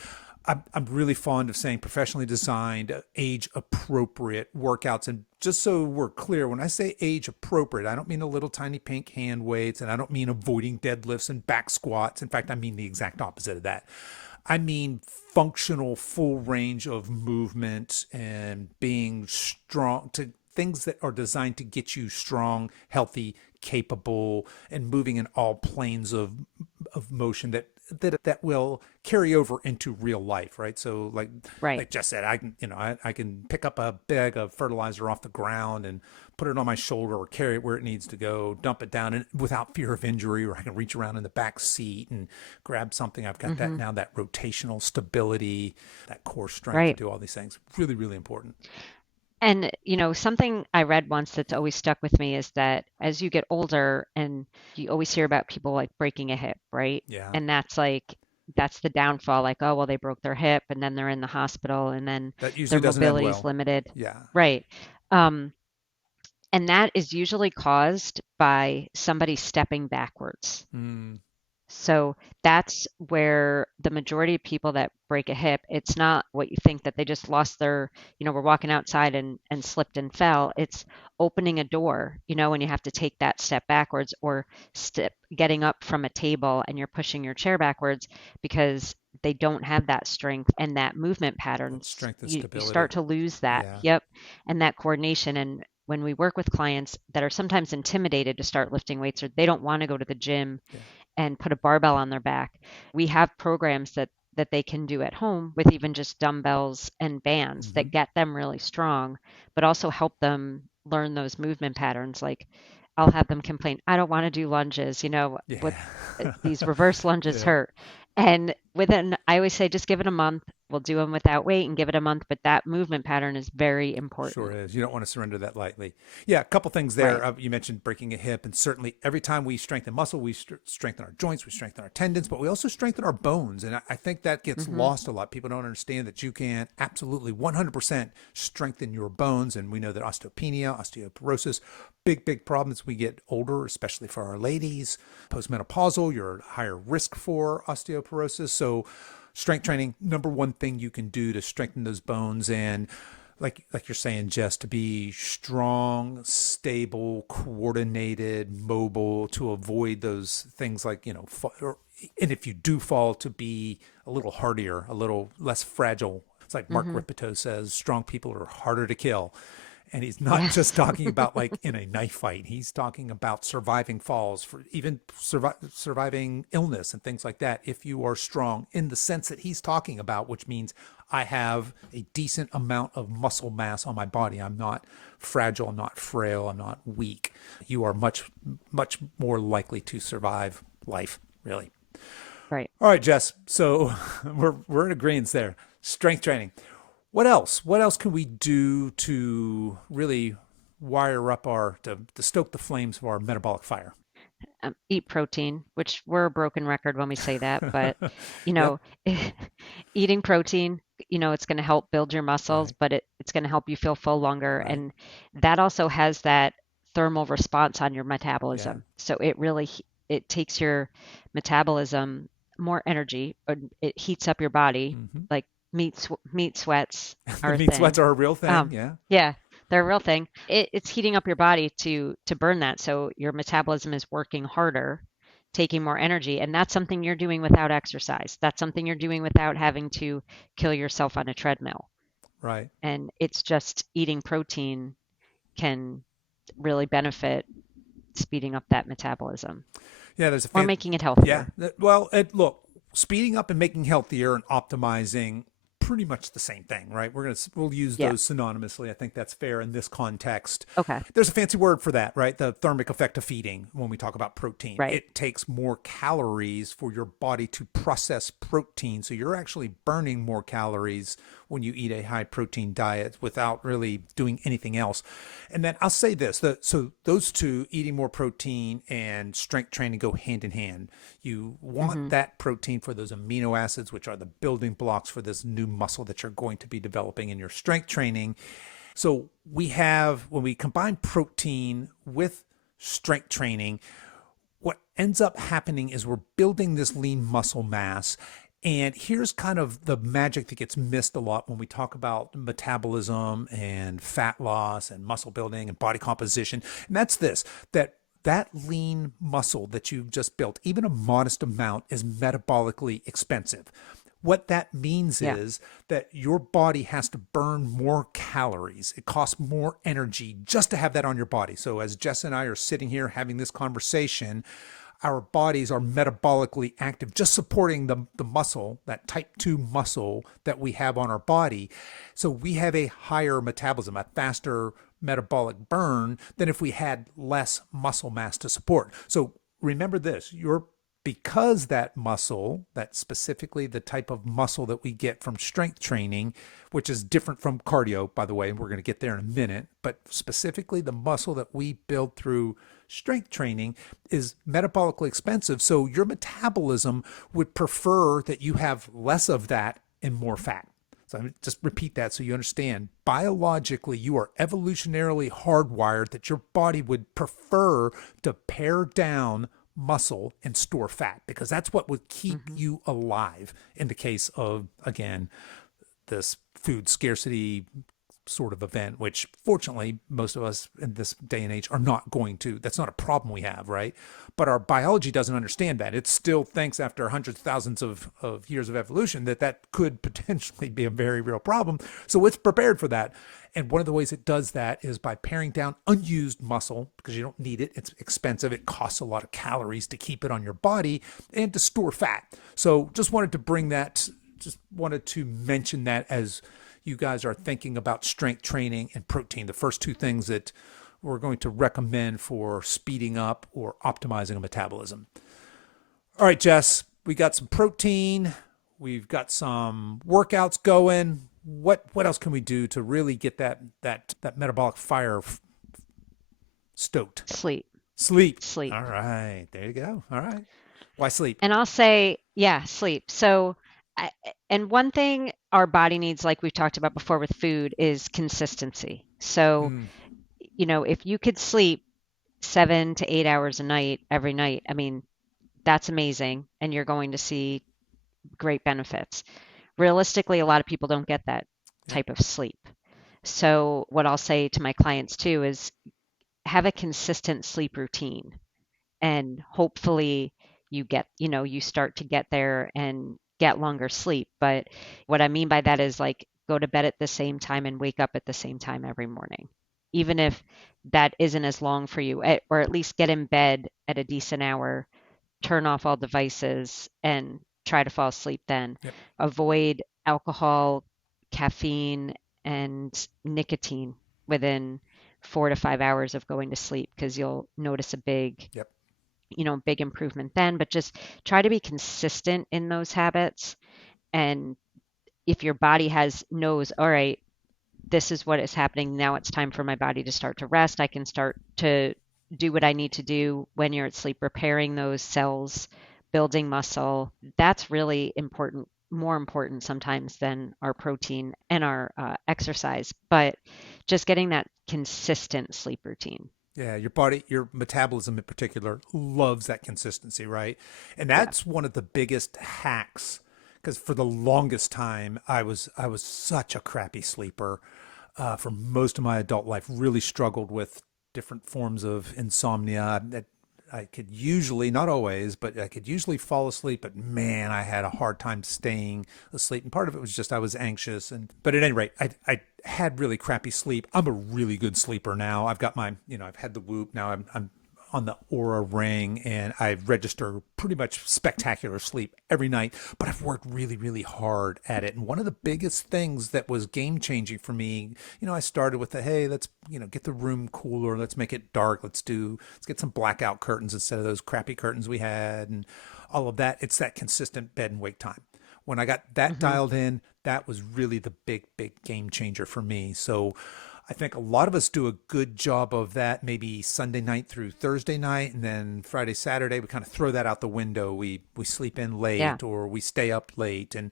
I'm really fond of saying professionally designed, age appropriate workouts. And just so we're clear, when I say age appropriate, I don't mean the little tiny pink hand weights and I don't mean avoiding deadlifts and back squats. In fact, I mean the exact opposite of that. I mean functional, full range of movement and being strong to things that are designed to get you strong, healthy, capable, and moving in all planes of motion that will carry over into real life, right? So Right. like Jess said, I can pick up a bag of fertilizer off the ground and put it on my shoulder or carry it where it needs to go, dump it down and without fear of injury, or I can reach around in the back seat and grab something. I've got that Hmm. now, that rotational stability, that core strength to Right. do all these things. Really, really important. And, something I read once that's always stuck with me is that as you get older and you always hear about people like breaking a hip, right? Yeah. And that's the downfall, like, oh, well, they broke their hip and then they're in the hospital and then That their usually doesn't end mobility is well. limited. Yeah. Right. Um, and that is usually caused by somebody stepping backwards. Mm, So that's where the majority of people that break a hip, it's not what you think that they just lost their, we're walking outside and slipped and fell. It's opening a door, when you have to take that step backwards or getting up from a table and you're pushing your chair backwards because they don't have that strength and that movement that patterns. strength and You stability. start to lose that. Yeah. Yep. And that coordination. And when we work with clients that are sometimes intimidated to start lifting weights or they don't want to go to the gym Yeah. and put a barbell on their back. We have programs that they can do at home with even just dumbbells and bands Mm-hmm. that get them really strong, but also help them learn those movement patterns. Like I'll have them complain, I don't want to do lunges, what Yeah. these reverse lunges Yeah. hurt. And I always say, just give it a month. We'll do them without weight and give it a month. But that movement pattern is very Sure important. is. You don't want to surrender that lightly. Yeah, a couple things Right. there. You mentioned breaking a hip, and certainly every time we strengthen muscle, we strengthen our joints, we strengthen our tendons, but we also strengthen our bones. And I think that gets Hmm. lost a lot. People don't understand that you can absolutely 100% strengthen your bones. And we know that osteopenia, osteoporosis, big, big problems we get older, especially for our ladies. Postmenopausal, you're at higher risk for osteoporosis. So, strength training, number one thing you can do to strengthen those bones and like you're saying, Jess, to be strong, stable, coordinated, mobile, to avoid those things like and if you do fall, to be a little hardier, a little less fragile. It's like Mark Hmm. Ripito says, strong people are harder to kill. And he's not just Yes. talking about like in a knife fight. He's talking about surviving falls, for even surviving illness and things like that. If you are strong in the sense that he's talking about, which means I have a decent amount of muscle mass on my body. I'm not fragile. I'm not frail. I'm not weak. You are much, much more likely to survive life, really. Right. All right, Jess. So we're in agreement there. Strength training. What else? What else can we do to really wire up to stoke the flames of our metabolic fire? Eat protein, which we're a broken record when we say that, but you Yep. know, eating protein, it's going to help build your muscles, Right. but it's going to help you feel full longer. Right. And that also has that thermal response on your Yeah. metabolism. So it takes your metabolism more energy, or it heats up your body. Hmm. Like meat sweats The are a meat sweats thing. are a real thing. Yeah. Yeah, they're a real thing. It's heating up your body to burn that, so your metabolism is working harder, taking more energy, and that's something you're doing without exercise. That's something you're doing without having to kill yourself on a treadmill. Right. And it's just eating protein can really benefit speeding up that metabolism Yeah. There's a or fan. making it Yeah. healthier. Well, look, speeding up and making healthier and optimizing pretty much the same thing, right? We'll use Yeah. those synonymously. I think that's fair in this context. Okay. There's a fancy word for that, right? The thermic effect of feeding when we talk about protein. Right. It takes more calories for your body to process protein. So you're actually burning more calories when you eat a high protein diet without really doing anything else. And then I'll say this, so those two, eating more protein and strength training, go hand in hand. You want Hmm. that protein for those amino acids, which are the building blocks for this new muscle that you're going to be developing in your strength training. So when we combine protein with strength training, what ends up happening is we're building this lean muscle mass. And here's kind of the magic that gets missed a lot when we talk about metabolism and fat loss and muscle building and body composition. And that's this, that lean muscle that you've just built, even a modest amount, is metabolically expensive. What that means Yeah. is that your body has to burn more calories. It costs more energy just to have that on your body. So, as Jess and I are sitting here having this conversation, our bodies are metabolically active, just supporting the muscle, that type 2 muscle that we have on our body. So, we have a higher metabolism, a faster metabolic burn than if we had less muscle mass to support. So, remember this, because that muscle, that specifically the type of muscle that we get from strength training, which is different from cardio, by the way, and we're going to get there in a minute, but specifically the muscle that we build through strength training is metabolically expensive. So your metabolism would prefer that you have less of that and more fat. So I'm just repeat that so you understand. Biologically, you are evolutionarily hardwired that your body would prefer to pare down muscle and store fat because that's what would keep Hmm. you alive in the case of, again, this food scarcity sort of event, which fortunately most of us in this day and age are not going to. That's not a problem we have, right? But our biology doesn't understand that. It still thinks after hundreds of thousands of years of evolution that could potentially be a very real problem. So it's prepared for that. And one of the ways it does that is by paring down unused muscle because you don't need it. It's expensive. It costs a lot of calories to keep it on your body and to store fat. So just wanted to mention that as you guys are thinking about strength training and protein, the first two things that we're going to recommend for speeding up or optimizing a metabolism. All right, Jess, we got some protein, we've got some workouts going. What else can we do to really get that metabolic fire stoked? Sleep. Sleep. Sleep. All right, there you go. All right. Why sleep? And I'll say, yeah, sleep. So, I, and one thing our body needs, like we've talked about before with food, is consistency. So, Mm, if you could sleep 7 to 8 hours a night, every night, I mean, that's amazing. And you're going to see great benefits. Realistically, a lot of people don't get that yep. type of sleep. So, what I'll say to my clients too is have a consistent sleep routine. And hopefully you start to get there and get longer sleep. But what I mean by that is like go to bed at the same time and wake up at the same time every morning, even if that isn't as long for you, or at least get in bed at a decent hour, turn off all devices and try to fall asleep then. Yep. Avoid alcohol, caffeine, and nicotine within 4 to 5 hours of going to sleep because you'll notice a Yep. big improvement then. But just try to be consistent in those habits. And if your body knows, all right, this is what is happening, now it's time for my body to start to rest, I can start to do what I need to do when you're at sleep, repairing those cells, building muscle. That's really important more important sometimes than our protein and our exercise, but just getting that consistent sleep routine. Yeah, your body, your metabolism in particular, loves that consistency, right? And Yeah. that's one of the biggest hacks. Because for the longest time, I was such a crappy sleeper. For most of my adult life, really struggled with different forms of insomnia. That I could usually, not always, but I could usually fall asleep. But man, I had a hard time staying asleep. And part of it was just I was anxious. But at any rate, I had really crappy sleep. I'm a really good sleeper now. I've got my, I've had the Whoop. Now I'm on the Aura ring, and I register pretty much spectacular sleep every night, but I've worked really, really hard at it. And one of the biggest things that was game changing for me, I started with hey, let's, get the room cooler. Let's make it dark. Let's get some blackout curtains instead of those crappy curtains we had and all of that. It's that consistent bed and wake time. When I got that Hmm. dialed in, that was really the big, big game changer for me. So I think a lot of us do a good job of that, maybe Sunday night through Thursday night, and then Friday, Saturday, we kind of throw that out the window. We sleep in Yeah. late or we stay up late. And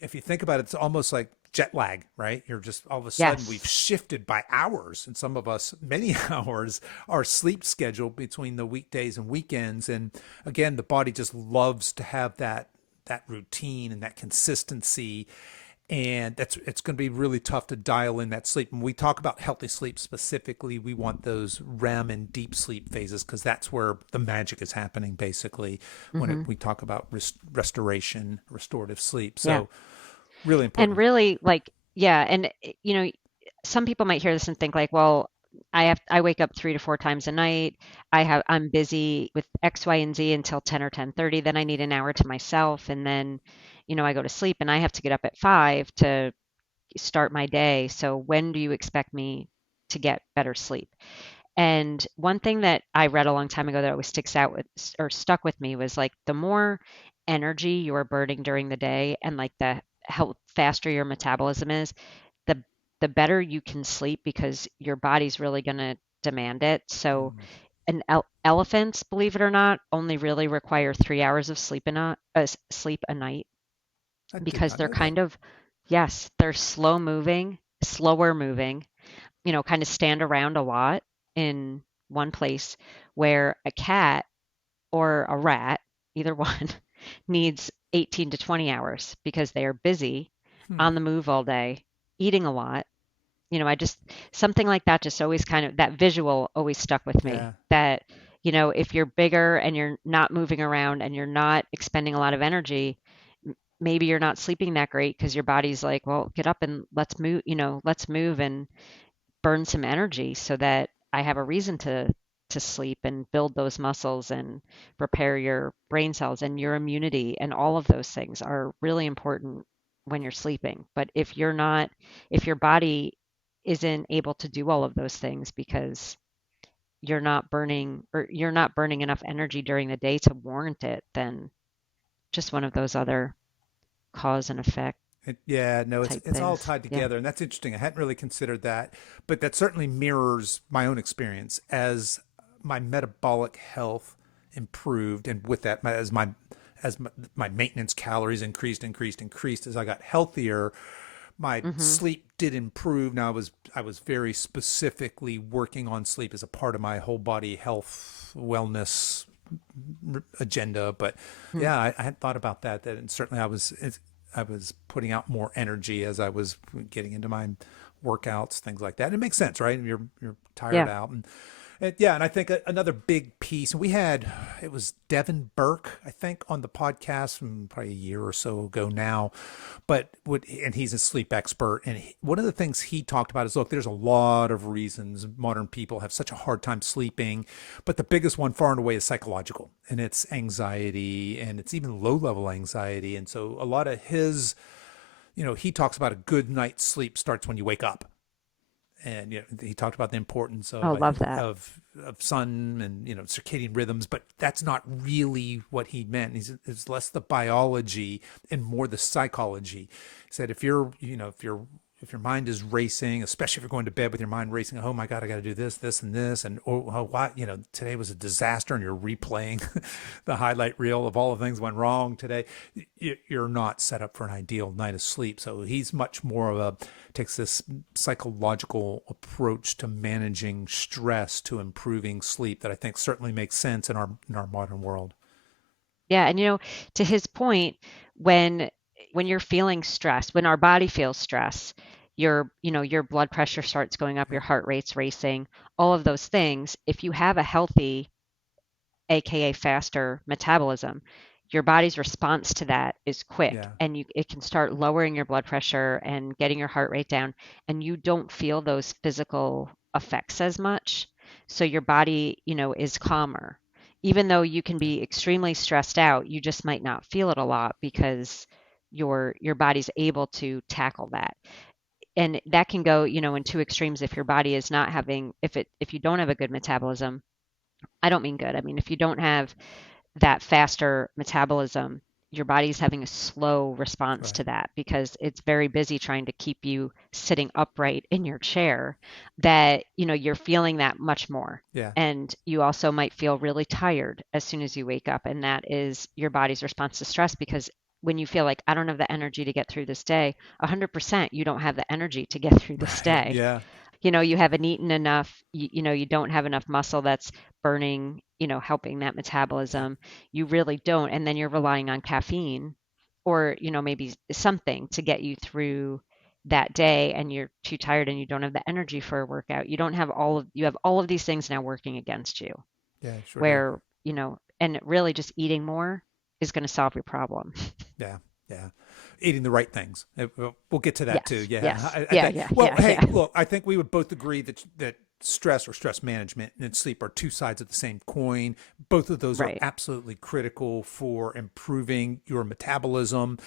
if you think about it, it's almost like jet lag, right? You're just all of a sudden we've Yes. shifted by hours, and some of us many hours, our sleep schedule between the weekdays and weekends. And again, the body just loves to have that routine and that consistency, and it's going to be really tough to dial in that sleep. When we talk about healthy sleep specifically, we want those REM and deep sleep phases because that's where the magic is happening basically when Hmm. we talk about restoration, restorative sleep. Yeah. So really And important. really, like, yeah, and some people might hear this and think like, well, I wake up 3 to 4 times a night. I'm busy with X, Y, and Z until 10 or 10:30. Then I need an hour to myself, and then, I go to sleep, and I have to get up at 5 to start my day. So when do you expect me to get better sleep? And one thing that I read a long time ago that always sticks out with or stuck with me was like the more energy you're burning during the day and like the how faster your metabolism is, the the better you can sleep because your body's really going to demand it. So Mm, elephants, believe it or not, only really require 3 hours of sleep a night I did because not they're know that. kind of, yes, they're slower moving, kind of stand around a lot in one place, where a cat or a rat, either one, needs 18 to 20 hours because they are busy, Hmm. on the move all day, eating a lot. I just, something like that just always kind of, that visual always stuck with me. Yeah. That, if you're bigger and you're not moving around and you're not expending a lot of energy, maybe you're not sleeping that great because your body's like, well, get up and let's move and burn some energy so that I have a reason to sleep and build those muscles and repair your brain cells, and your immunity, and all of those things are really important when you're sleeping. But if your body isn't able to do all of those things because you're not burning enough energy during the day to warrant it, then just one of those other cause and effect Yeah, no, it's type it's all things. tied Yeah. together, and that's interesting. I hadn't really considered that, but that certainly mirrors my own experience as my metabolic health improved, and with that, as my maintenance calories increased as I got healthier. My Mhm. sleep did improve. Now I was very specifically working on sleep as a part of my whole body health wellness agenda. But Hmm. yeah, I hadn't thought about that. That and certainly I was putting out more energy as I was getting into my workouts, things like that. It makes sense, right? You're tired Yeah. out, and yeah, and I think another big piece. We had it was Devin Burke, I think, on the podcast from probably a year or so ago now, and he's a sleep expert. And one of the things he talked about is, look, there's a lot of reasons modern people have such a hard time sleeping, but the biggest one far and away is psychological, and it's anxiety, and it's even low level anxiety. And so a lot of his, he talks about a good night's sleep starts when you wake up. And he talked about the importance of Oh, I love think that. of sun and circadian rhythms, but that's not really what he meant. It's less the biology and more the psychology. He said if you're if your mind is racing, especially if you're going to bed with your mind racing, oh my God, I got to do this, this, and this, and oh, what, today was a disaster, and you're replaying the highlight reel of all the things went wrong today. You're not set up for an ideal night of sleep. So he's much more of takes this psychological approach to managing stress to improving sleep that I think certainly makes sense in our modern world. Yeah, and to his point, when you're feeling stress, when our body feels stress, your blood pressure starts going up, your heart rate's racing, all of those things. If you have a healthy, aka faster metabolism, your body's response to that is quick, Yeah. and it can start lowering your blood pressure and getting your heart rate down, and you don't feel those physical effects as much. So your body, is calmer. Even though you can be extremely stressed out, you just might not feel it a lot because your body's able to tackle that. And that can go, in two extremes. If your body is not having, if you don't have a good metabolism, I don't mean good. I mean, if you don't have that faster metabolism, your body's having a slow response Right. to that because it's very busy trying to keep you sitting upright in your chair, that, you're feeling that much more. Yeah. And you also might feel really tired as soon as you wake up. And that is your body's response to stress, because when you feel like, I don't have the energy to get through this day, 100% you don't have the energy to get through this Right. day. Yeah. You haven't eaten enough, you don't have enough muscle that's burning, helping that Yeah. metabolism. You really don't. And then you're relying on caffeine or, maybe something to get you through that day, and you're too tired and you don't have the energy for a workout. You have all of these things now working against you, Yeah. Sure do. where, and really just eating more is going to solve your problem. Yeah, yeah. Eating the right things. We'll get to that too. Yes. Yeah, Yes. I Yeah. think. Yeah. Well, Yeah. hey, Yeah. look, I think we would both agree that stress or stress management and sleep are two sides of the same coin. Both of those are Right. absolutely critical for improving your metabolism.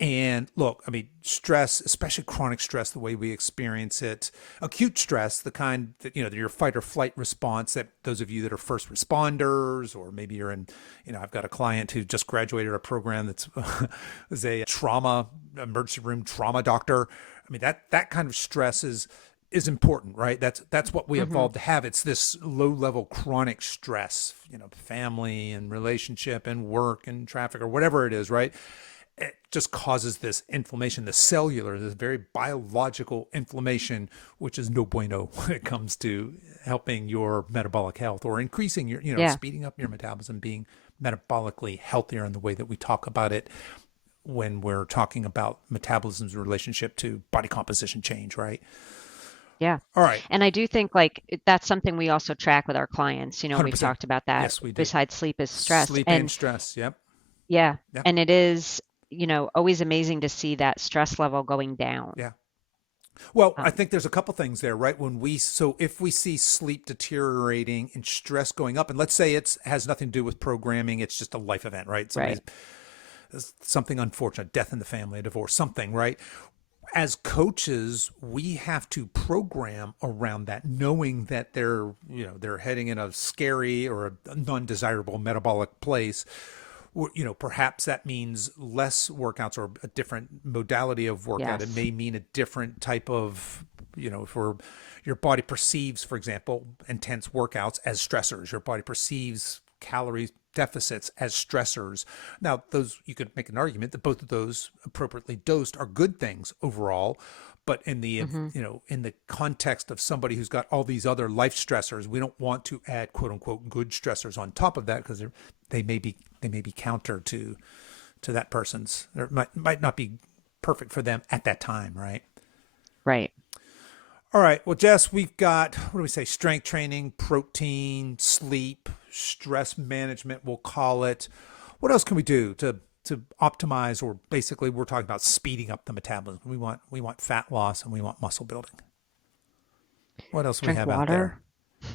And look, I mean, stress, especially chronic stress, the way we experience it, acute stress, the kind that, your fight or flight response, that those of you that are first responders, or maybe you're in, I've got a client who just graduated a program that's is a trauma, emergency room trauma doctor. I mean, that kind of stress is important, right? That's what we Hmm. evolved to have. It's this low level chronic stress, family and relationship and work and traffic or whatever it is, right? It just causes this inflammation, the cellular, this very biological inflammation, which is no bueno when it comes to helping your metabolic health or increasing your, Yeah. speeding up your metabolism, being metabolically healthier in the way that we talk about it when we're talking about metabolism's relationship to body composition change, right? Yeah. All right. And I do think like that's something we also track with our clients. We've 100%. talked about that. Yes, we do. Besides sleep is stress. Sleep and And stress. Yep. yeah, Yep. and it is, always amazing to see that stress level going down. Yeah. Well, I Um, think there's a couple things there, right? So if we see sleep deteriorating and stress going up, and let's say it's has nothing to do with programming, it's just a life event, right? right. Something unfortunate, death in the family, a divorce, something, right? As coaches, we have to program around that, knowing that they're heading in a scary or a non-desirable metabolic place. Perhaps that means less workouts or a different modality of workout. It Yes. may mean a different type of, for your body perceives, for example, intense workouts as stressors. Your body perceives calorie deficits as stressors. Now, those, you could make an argument that both of those appropriately dosed are good things overall. But Hmm. in the context of somebody who's got all these other life stressors, we don't want to add quote unquote good stressors on top of that, because they may be counter to that person's, or might not be perfect for them at that time, right? Right. All right. Well, Jess, we've got, what do we say? Strength training, protein, sleep, stress management, we'll call it. What else can we do to optimize, or basically we're talking about speeding up the metabolism. We want fat loss and we want muscle building. What else do we Drink have out there? water.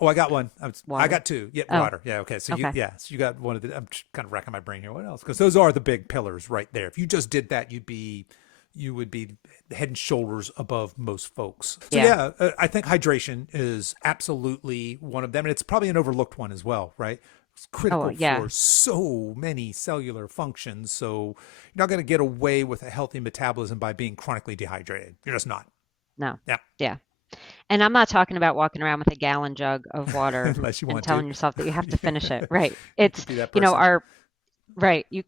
Oh, I got one. I Water. got two. Yeah, Oh, water. Yeah, okay. So okay. you got one of the. I'm just kind of racking my brain here. What else? Because those are the big pillars right there. If you just did that, you would be head and shoulders above most folks. So Yeah. yeah, I think hydration is absolutely one of them, and it's probably an overlooked one as well, right? It's Oh, critical yeah. for so many cellular functions. So you're not going to get away with a healthy metabolism by being chronically dehydrated. You're just not. No. Yeah. Yeah. And I'm not talking about walking around with a gallon jug of water Unless you and want to. telling yourself that you have to finish it. Right. You could It's, be that you know, person. our right. You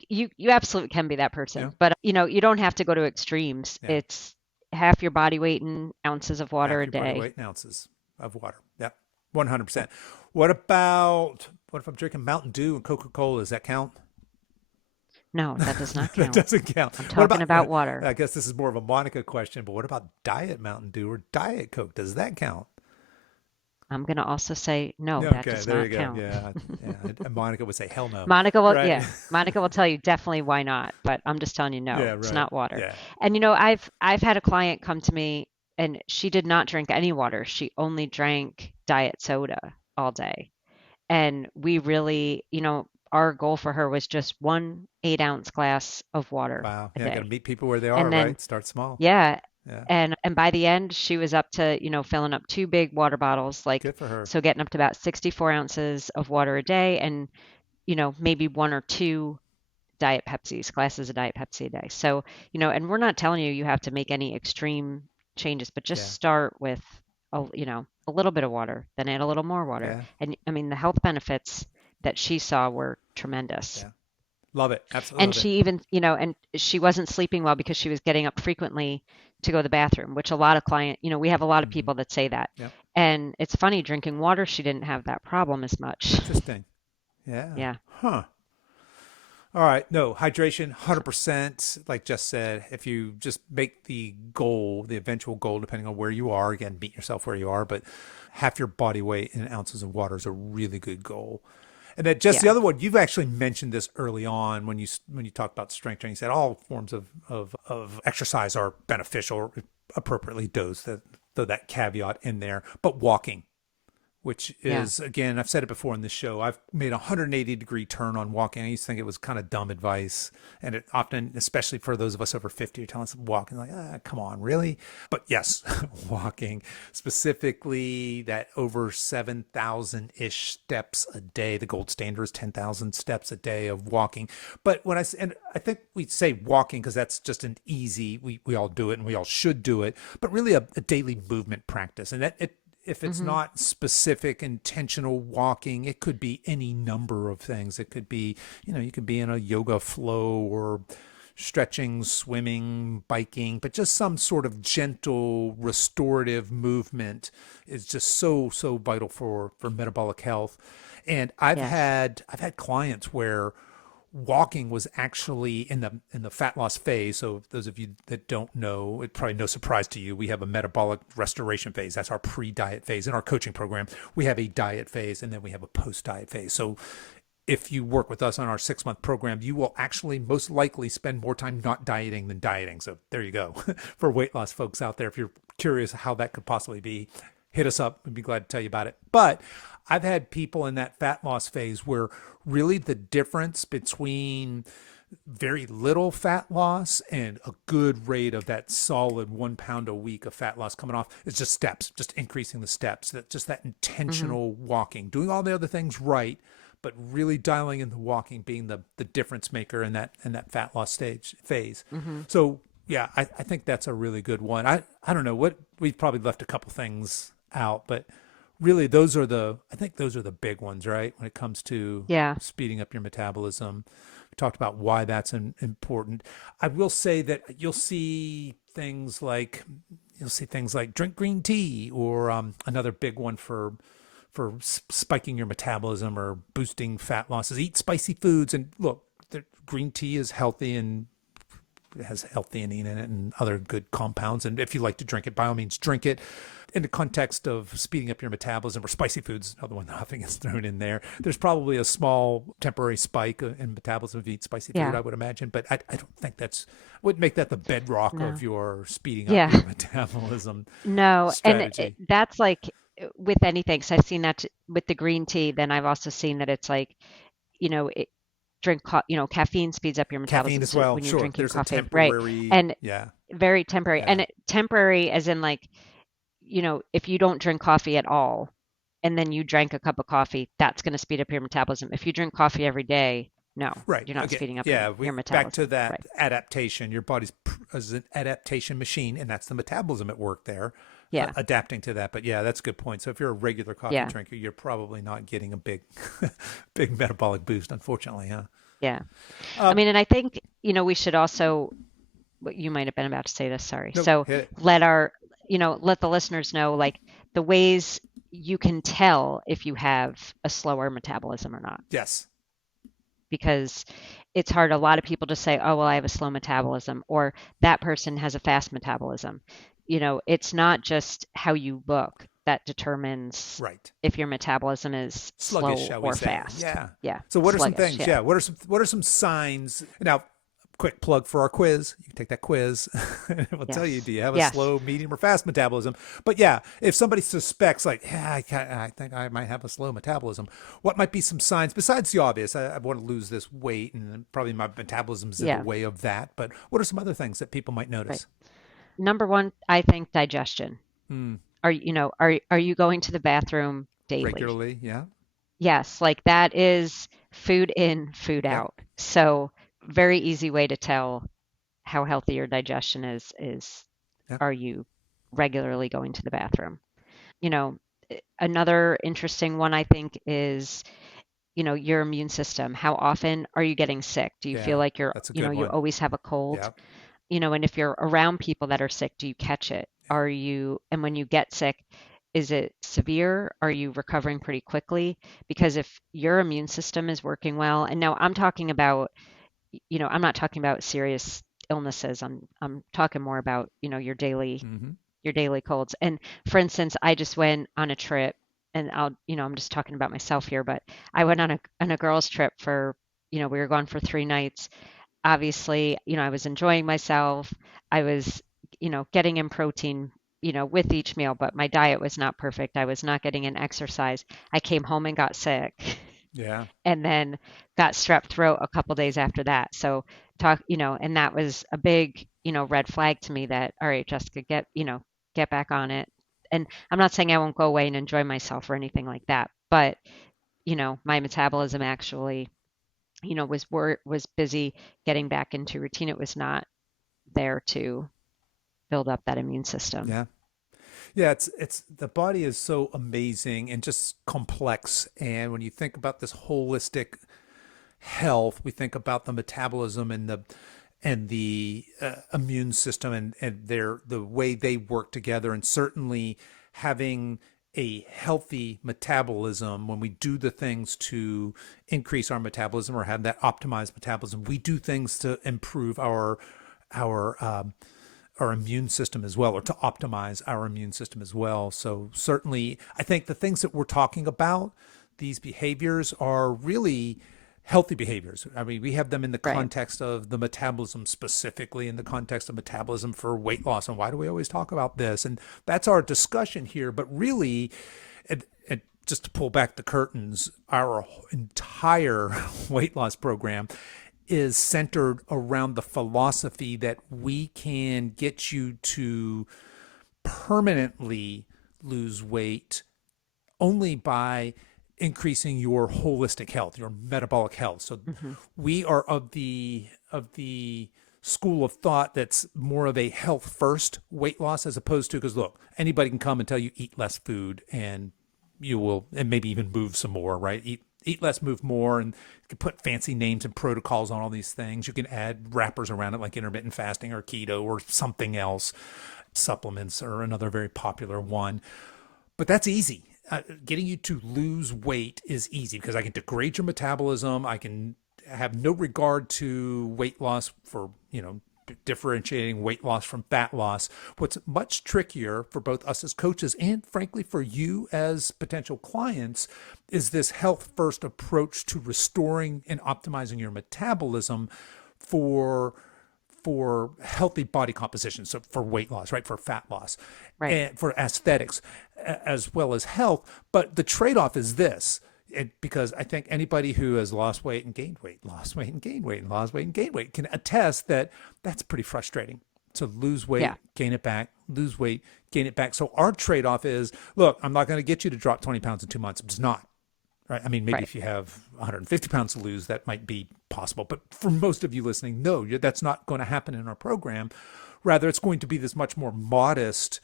absolutely can be that Yeah. person. But, you don't have to go to extremes. Yeah. It's half your body weight in ounces of water Half a your body day. weight in ounces of water. Yep. 100%. Yep. What if I'm drinking Mountain Dew and Coca-Cola? Does that count? No, that does not That count. doesn't count. I'm What talking about, about water. I guess this is more of a Monica question, but what about Diet Mountain Dew or Diet Coke? Does that count? I'm going to also say, no, Yeah, that okay, does there you not go. count. Yeah, yeah. And Monica would say, hell no. Yeah, Right. Monica will tell you definitely why not, but I'm just telling you, no, Yeah, it's right. not water. Yeah. And I've had a client come to me and she did not drink any water. She only drank diet soda all day. And we really, our goal for her was just 1 8-ounce glass of water Wow. a Yeah, got to day. meet people where they are, And then, right? Start small. yeah, Yeah. and by the end, she was up to, filling up 2 big water bottles, Good for her. so getting up to about 64 ounces of water a day and, maybe 1 or 2 Diet Pepsis, glasses of Diet Pepsi a day. So, and we're not telling you have to make any extreme changes, but just Yeah. start with a little bit of water, then add a little more water. Yeah. And I mean, the health benefits that she saw were tremendous. Yeah. Love it. Absolutely And love it. she even, and she wasn't sleeping well because she was getting up frequently to go to the bathroom, which a lot of we have a lot of Hmm. people that say that. Yeah. And it's funny, drinking water, she didn't have that problem as much. Interesting. Yeah. Yeah. Huh. All right. No, hydration, 100%. Like Jess said, if you just make the goal, the eventual goal, depending on where you are, again, meet yourself where you are, but half your body weight in ounces of water is a really good goal. And then just the Yeah. other one, you've actually mentioned this early on when you talked about strength training. You said all forms of exercise are beneficial, appropriately dosed. Throw that caveat in there. But walking, which Yeah. is, again, I've said it before in this show, I've made a 180-degree turn on walking. I used to think it was kind of dumb advice. And it often, especially for those of us over 50, are telling us walking, like, come on, really? But yes, walking, specifically that over 7,000-ish steps a day. The gold standard is 10,000 steps a day of walking. But and I think we say walking because that's just an easy, we all do it and we all should do it, but really a daily movement practice. And that if it's Hmm. not specific intentional walking, it could be any number of things. It could be, you could be in a yoga flow or stretching, swimming, biking, but just some sort of gentle restorative movement is just so vital for metabolic health. And Yes. I've had clients where walking was actually in the fat loss phase. So those of you that don't know, it's probably no surprise to you. We have a metabolic restoration phase. That's our pre-diet phase. In our coaching program, we have a diet phase and then we have a post-diet phase. So if you work with us on our 6-month program, you will actually most likely spend more time not dieting than dieting. So there you go. For weight loss folks out there, if you're curious how that could possibly be, hit us up. We'd be glad to tell you about it. But I've had people in that fat loss phase where really the difference between very little fat loss and a good rate of that solid 1 pound a week of fat loss coming off is just steps, just increasing the steps, that Hmm. intentional walking, doing all the other things right, but really dialing in the walking being the difference maker in that fat loss stage phase. Hmm. So yeah, I think that's a really good one. I don't know what we've probably left a couple things out, but really I think those are the big ones, right? When it comes to Yeah. speeding up your metabolism. We talked about why that's important. I will say that you'll see things like drink green tea, or another big one for spiking your metabolism or boosting fat losses. Eat spicy foods, and look, the green tea is healthy and it has L-theanine in it and other good compounds. And if you like to drink it, by all means, drink it. In the context of speeding up your metabolism, or spicy foods, another one that often gets thrown in there, there's probably a small temporary spike in metabolism if you eat spicy food, Yeah. I would imagine. But I don't think would make that the bedrock of No. your speeding up your Yeah. metabolism No. And strategy. that's like with anything. So I've seen that with the green tea. Then I've also seen that it's like, you know, it, caffeine speeds up your Caffeine metabolism. as So well. when you're Sure. drinking There's a coffee, right? temporary, And yeah, very temporary. yeah. And temporary as in like, if you don't drink coffee at all, and then you drank a cup of coffee, that's going to speed up your metabolism. If you drink coffee every day, no, Right. you're not Okay. speeding up Yeah. your We back to metabolism. that Right. adaptation. Your body's is an adaptation machine, and that's the metabolism at work there, Yeah. adapting to that. But yeah, that's a good point. So if you're a regular coffee Yeah. drinker, you're probably not getting a big, big metabolic boost, unfortunately, huh? Yeah. I Uh, mean, and I think, we should also, what you might have been about to say this, sorry. no, So hit it. let our, let the listeners know like the ways you can tell if you have a slower metabolism or not, Yes. because it's hard. A lot of people just say, oh, well, I have a slow metabolism, or that person has a fast metabolism. It's not just how you look that determines Right. if your metabolism is Sluggish, slow shall we or say? fast. Yeah. Yeah, So what are some sluggish. things? Yeah. Yeah. What are some signs? Now, quick plug for our quiz. You can take that quiz. It will tell you, Yes. do you have a Yes. slow, medium, or fast metabolism? But yeah, if somebody suspects, like, yeah, I think I might have a slow metabolism, what might be some signs besides the obvious? I want to lose this weight, and probably my metabolism's in the Yeah. way of that. But what are some other things that people might Right. notice? Number one, I think digestion. Hmm. Are you going to the bathroom daily? Regularly, yeah. Yes, like that is food in, food Yep. out. So very easy way to tell how healthy your digestion is Yep. are you regularly going to the bathroom? You know, Another interesting one I think is, your immune system. How often are you getting sick? Do you feel Yeah. like That's a good you one. always have a cold? Yep. And if you're around people that are sick, do you catch it? And when you get sick, is it severe? Are you recovering pretty quickly? Because if your immune system is working well, and now I'm talking about, I'm not talking about serious illnesses. I'm talking more about, Mm-hmm. your daily colds. And for instance, I just went on a trip, and I'm just talking about myself here, but I went on a girls trip for, we were gone for 3 nights. Obviously, I was enjoying myself. I was, getting in protein, with each meal, but my diet was not perfect. I was not getting in exercise. I came home and got sick Yeah. and then got strep throat a couple days after that. So and that was a big, red flag to me that, all right, Jessica, get back on it. And I'm not saying I won't go away and enjoy myself or anything like that, but, my metabolism actually, was busy getting back into routine. It was not there to build up that immune system. Yeah. Yeah, it's the body is so amazing and just complex. And when you think about this holistic health, we think about the metabolism and the immune system and the way they work together, and certainly having a healthy metabolism. When we do the things to increase our metabolism or have that optimized metabolism, we do things to improve our our immune system as well, or to optimize our immune system as well. So certainly, I think the things that we're talking about, these behaviors are really healthy behaviors. I mean, we have them in the Right. context of the metabolism, specifically in the context of metabolism for weight loss. And why do we always talk about this? And that's our discussion here. But really, and just to pull back the curtains, our entire weight loss program is centered around the philosophy that we can get you to permanently lose weight only by increasing your holistic health, your metabolic health. So Hmm. we are of the school of thought that's more of a health first weight loss, as opposed to, because look, anybody can come and tell you eat less food and you will, and maybe even move some more, right? Eat less, move more, and you can put fancy names and protocols on all these things. You can add wrappers around it like intermittent fasting or keto or something else. Supplements are another very popular one. But that's easy. Getting you to lose weight is easy because I can degrade your metabolism. I can have no regard to weight loss for, differentiating weight loss from fat loss. What's much trickier for both us as coaches and frankly for you as potential clients is this health first approach to restoring and optimizing your metabolism for healthy body composition, so for weight loss, right, for fat loss, Right. and for aesthetics, as well as health. But the trade-off is this, because I think anybody who has lost weight and gained weight, lost weight and gained weight, and lost weight and gained weight can attest that that's pretty frustrating. So lose weight, Yeah. gain it back, lose weight, gain it back. So our trade-off is, look, I'm not going to get you to drop 20 pounds in 2 months. It's not. Right? I mean, maybe Right. if you have 150 pounds to lose, that might be possible. But for most of you listening, no, that's not going to happen in our program. Rather, it's going to be this much more modest,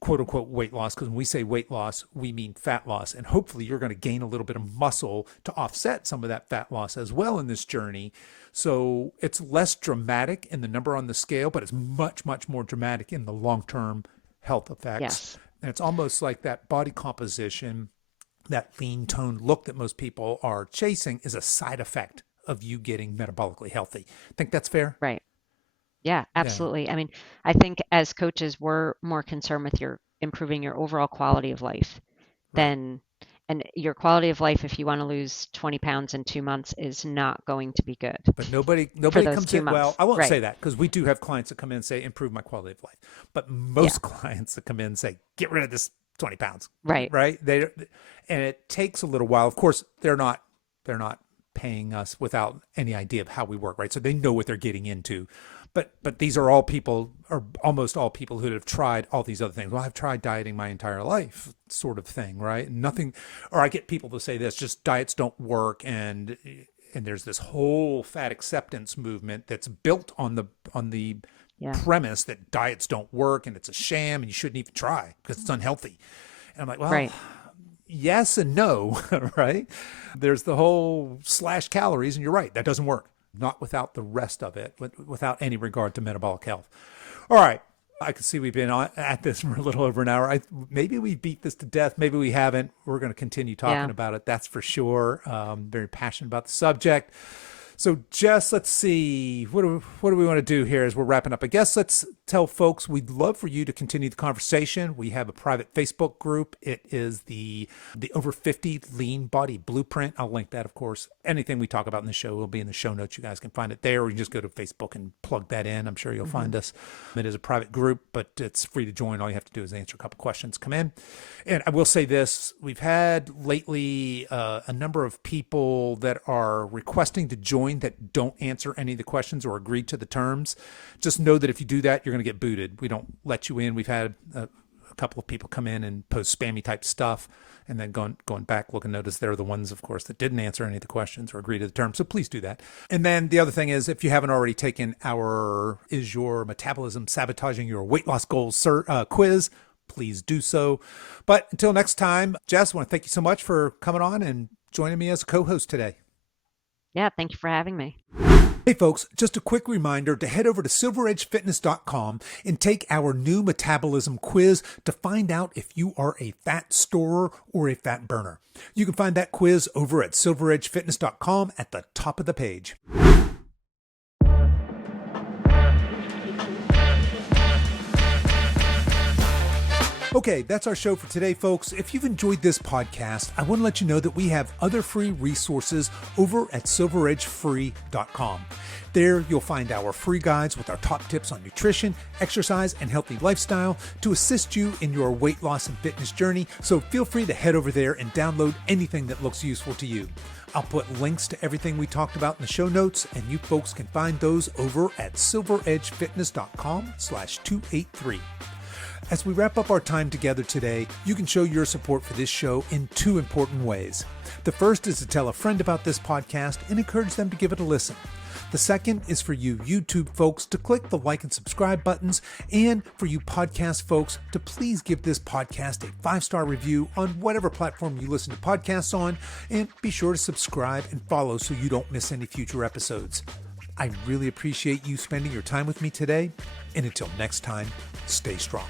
quote unquote, weight loss. Because when we say weight loss, we mean fat loss. And hopefully you're going to gain a little bit of muscle to offset some of that fat loss as well in this journey. So it's less dramatic in the number on the scale, but it's much, much more dramatic in the long-term health effects. Yes. And it's almost like that body composition, that lean toned look that most people are chasing is a side effect of you getting metabolically healthy. Think that's fair? Right. Yeah, Yeah. absolutely. I mean, I think as coaches, we're more concerned with your improving your overall quality of life Right. than, and your quality of life, if you want to lose 20 pounds in 2 months, is not going to be good But nobody for those comes two in. Well, months. I won't Right. say that because we do have clients that come in and say, improve my quality of life. But Yeah. most clients that come in and say, get rid of this 20 pounds. Right. Right. And it takes a little while. Of course, they're not paying us without any idea of how we work. Right. So they know what they're getting into. But these are all people, or almost all people, who have tried all these other things. Well, I've tried dieting my entire life, sort of thing, right? Nothing, or I get people to say this: just diets don't work, and there's this whole fat acceptance movement that's built on the Yeah. premise that diets don't work and it's a sham and you shouldn't even try because it's unhealthy. And I'm like, well, Right. yes and no, right? There's the whole slash calories, and you're right, that doesn't work. Not without the rest of it, without any regard to metabolic health. All right. I can see we've been at this for a little over an hour. Maybe we beat this to death. Maybe we haven't. We're going to continue talking Yeah. about it. That's for sure. Very passionate about the subject. So Jess, let's see. What do we want to do here as we're wrapping up? I guess let's tell folks we'd love for you to continue the conversation. We have a private Facebook group. It is the Over 50 Lean Body Blueprint. I'll link that, of course. Anything we talk about in the show will be in the show notes. You guys can find it there, or you can just go to Facebook and plug that in. I'm sure you'll find us. It is a private group, but it's free to join. All you have to do is answer a couple questions, come in. And I will say this, we've had lately a number of people that are requesting to join that don't answer any of the questions or agree to the terms. Just know that if you do that, you're going to get booted. We don't let you in. We've had a couple of people come in and post spammy type stuff, and then going back, look and notice they're the ones, of course, that didn't answer any of the questions or agree to the terms. So please do that. And then the other thing is, if you haven't already taken our Is Your Metabolism Sabotaging Your Weight Loss Goals quiz, please do so. But until next time, Jess, I want to thank you so much for coming on and joining me as a co-host today. Yeah. Thank you for having me. Hey folks, just a quick reminder to head over to silveredgefitness.com and take our new metabolism quiz to find out if you are a fat storer or a fat burner. You can find that quiz over at silveredgefitness.com at the top of the page. Okay, that's our show for today, folks. If you've enjoyed this podcast, I want to let you know that we have other free resources over at silveredgefree.com. There, you'll find our free guides with our top tips on nutrition, exercise, and healthy lifestyle to assist you in your weight loss and fitness journey. So feel free to head over there and download anything that looks useful to you. I'll put links to everything we talked about in the show notes, and you folks can find those over at silveredgefitness.com/283. As we wrap up our time together today, you can show your support for this show in two important ways. The first is to tell a friend about this podcast and encourage them to give it a listen. The second is for you YouTube folks to click the like and subscribe buttons, and for you podcast folks to please give this podcast a 5-star review on whatever platform you listen to podcasts on, and be sure to subscribe and follow so you don't miss any future episodes. I really appreciate you spending your time with me today, and until next time, stay strong.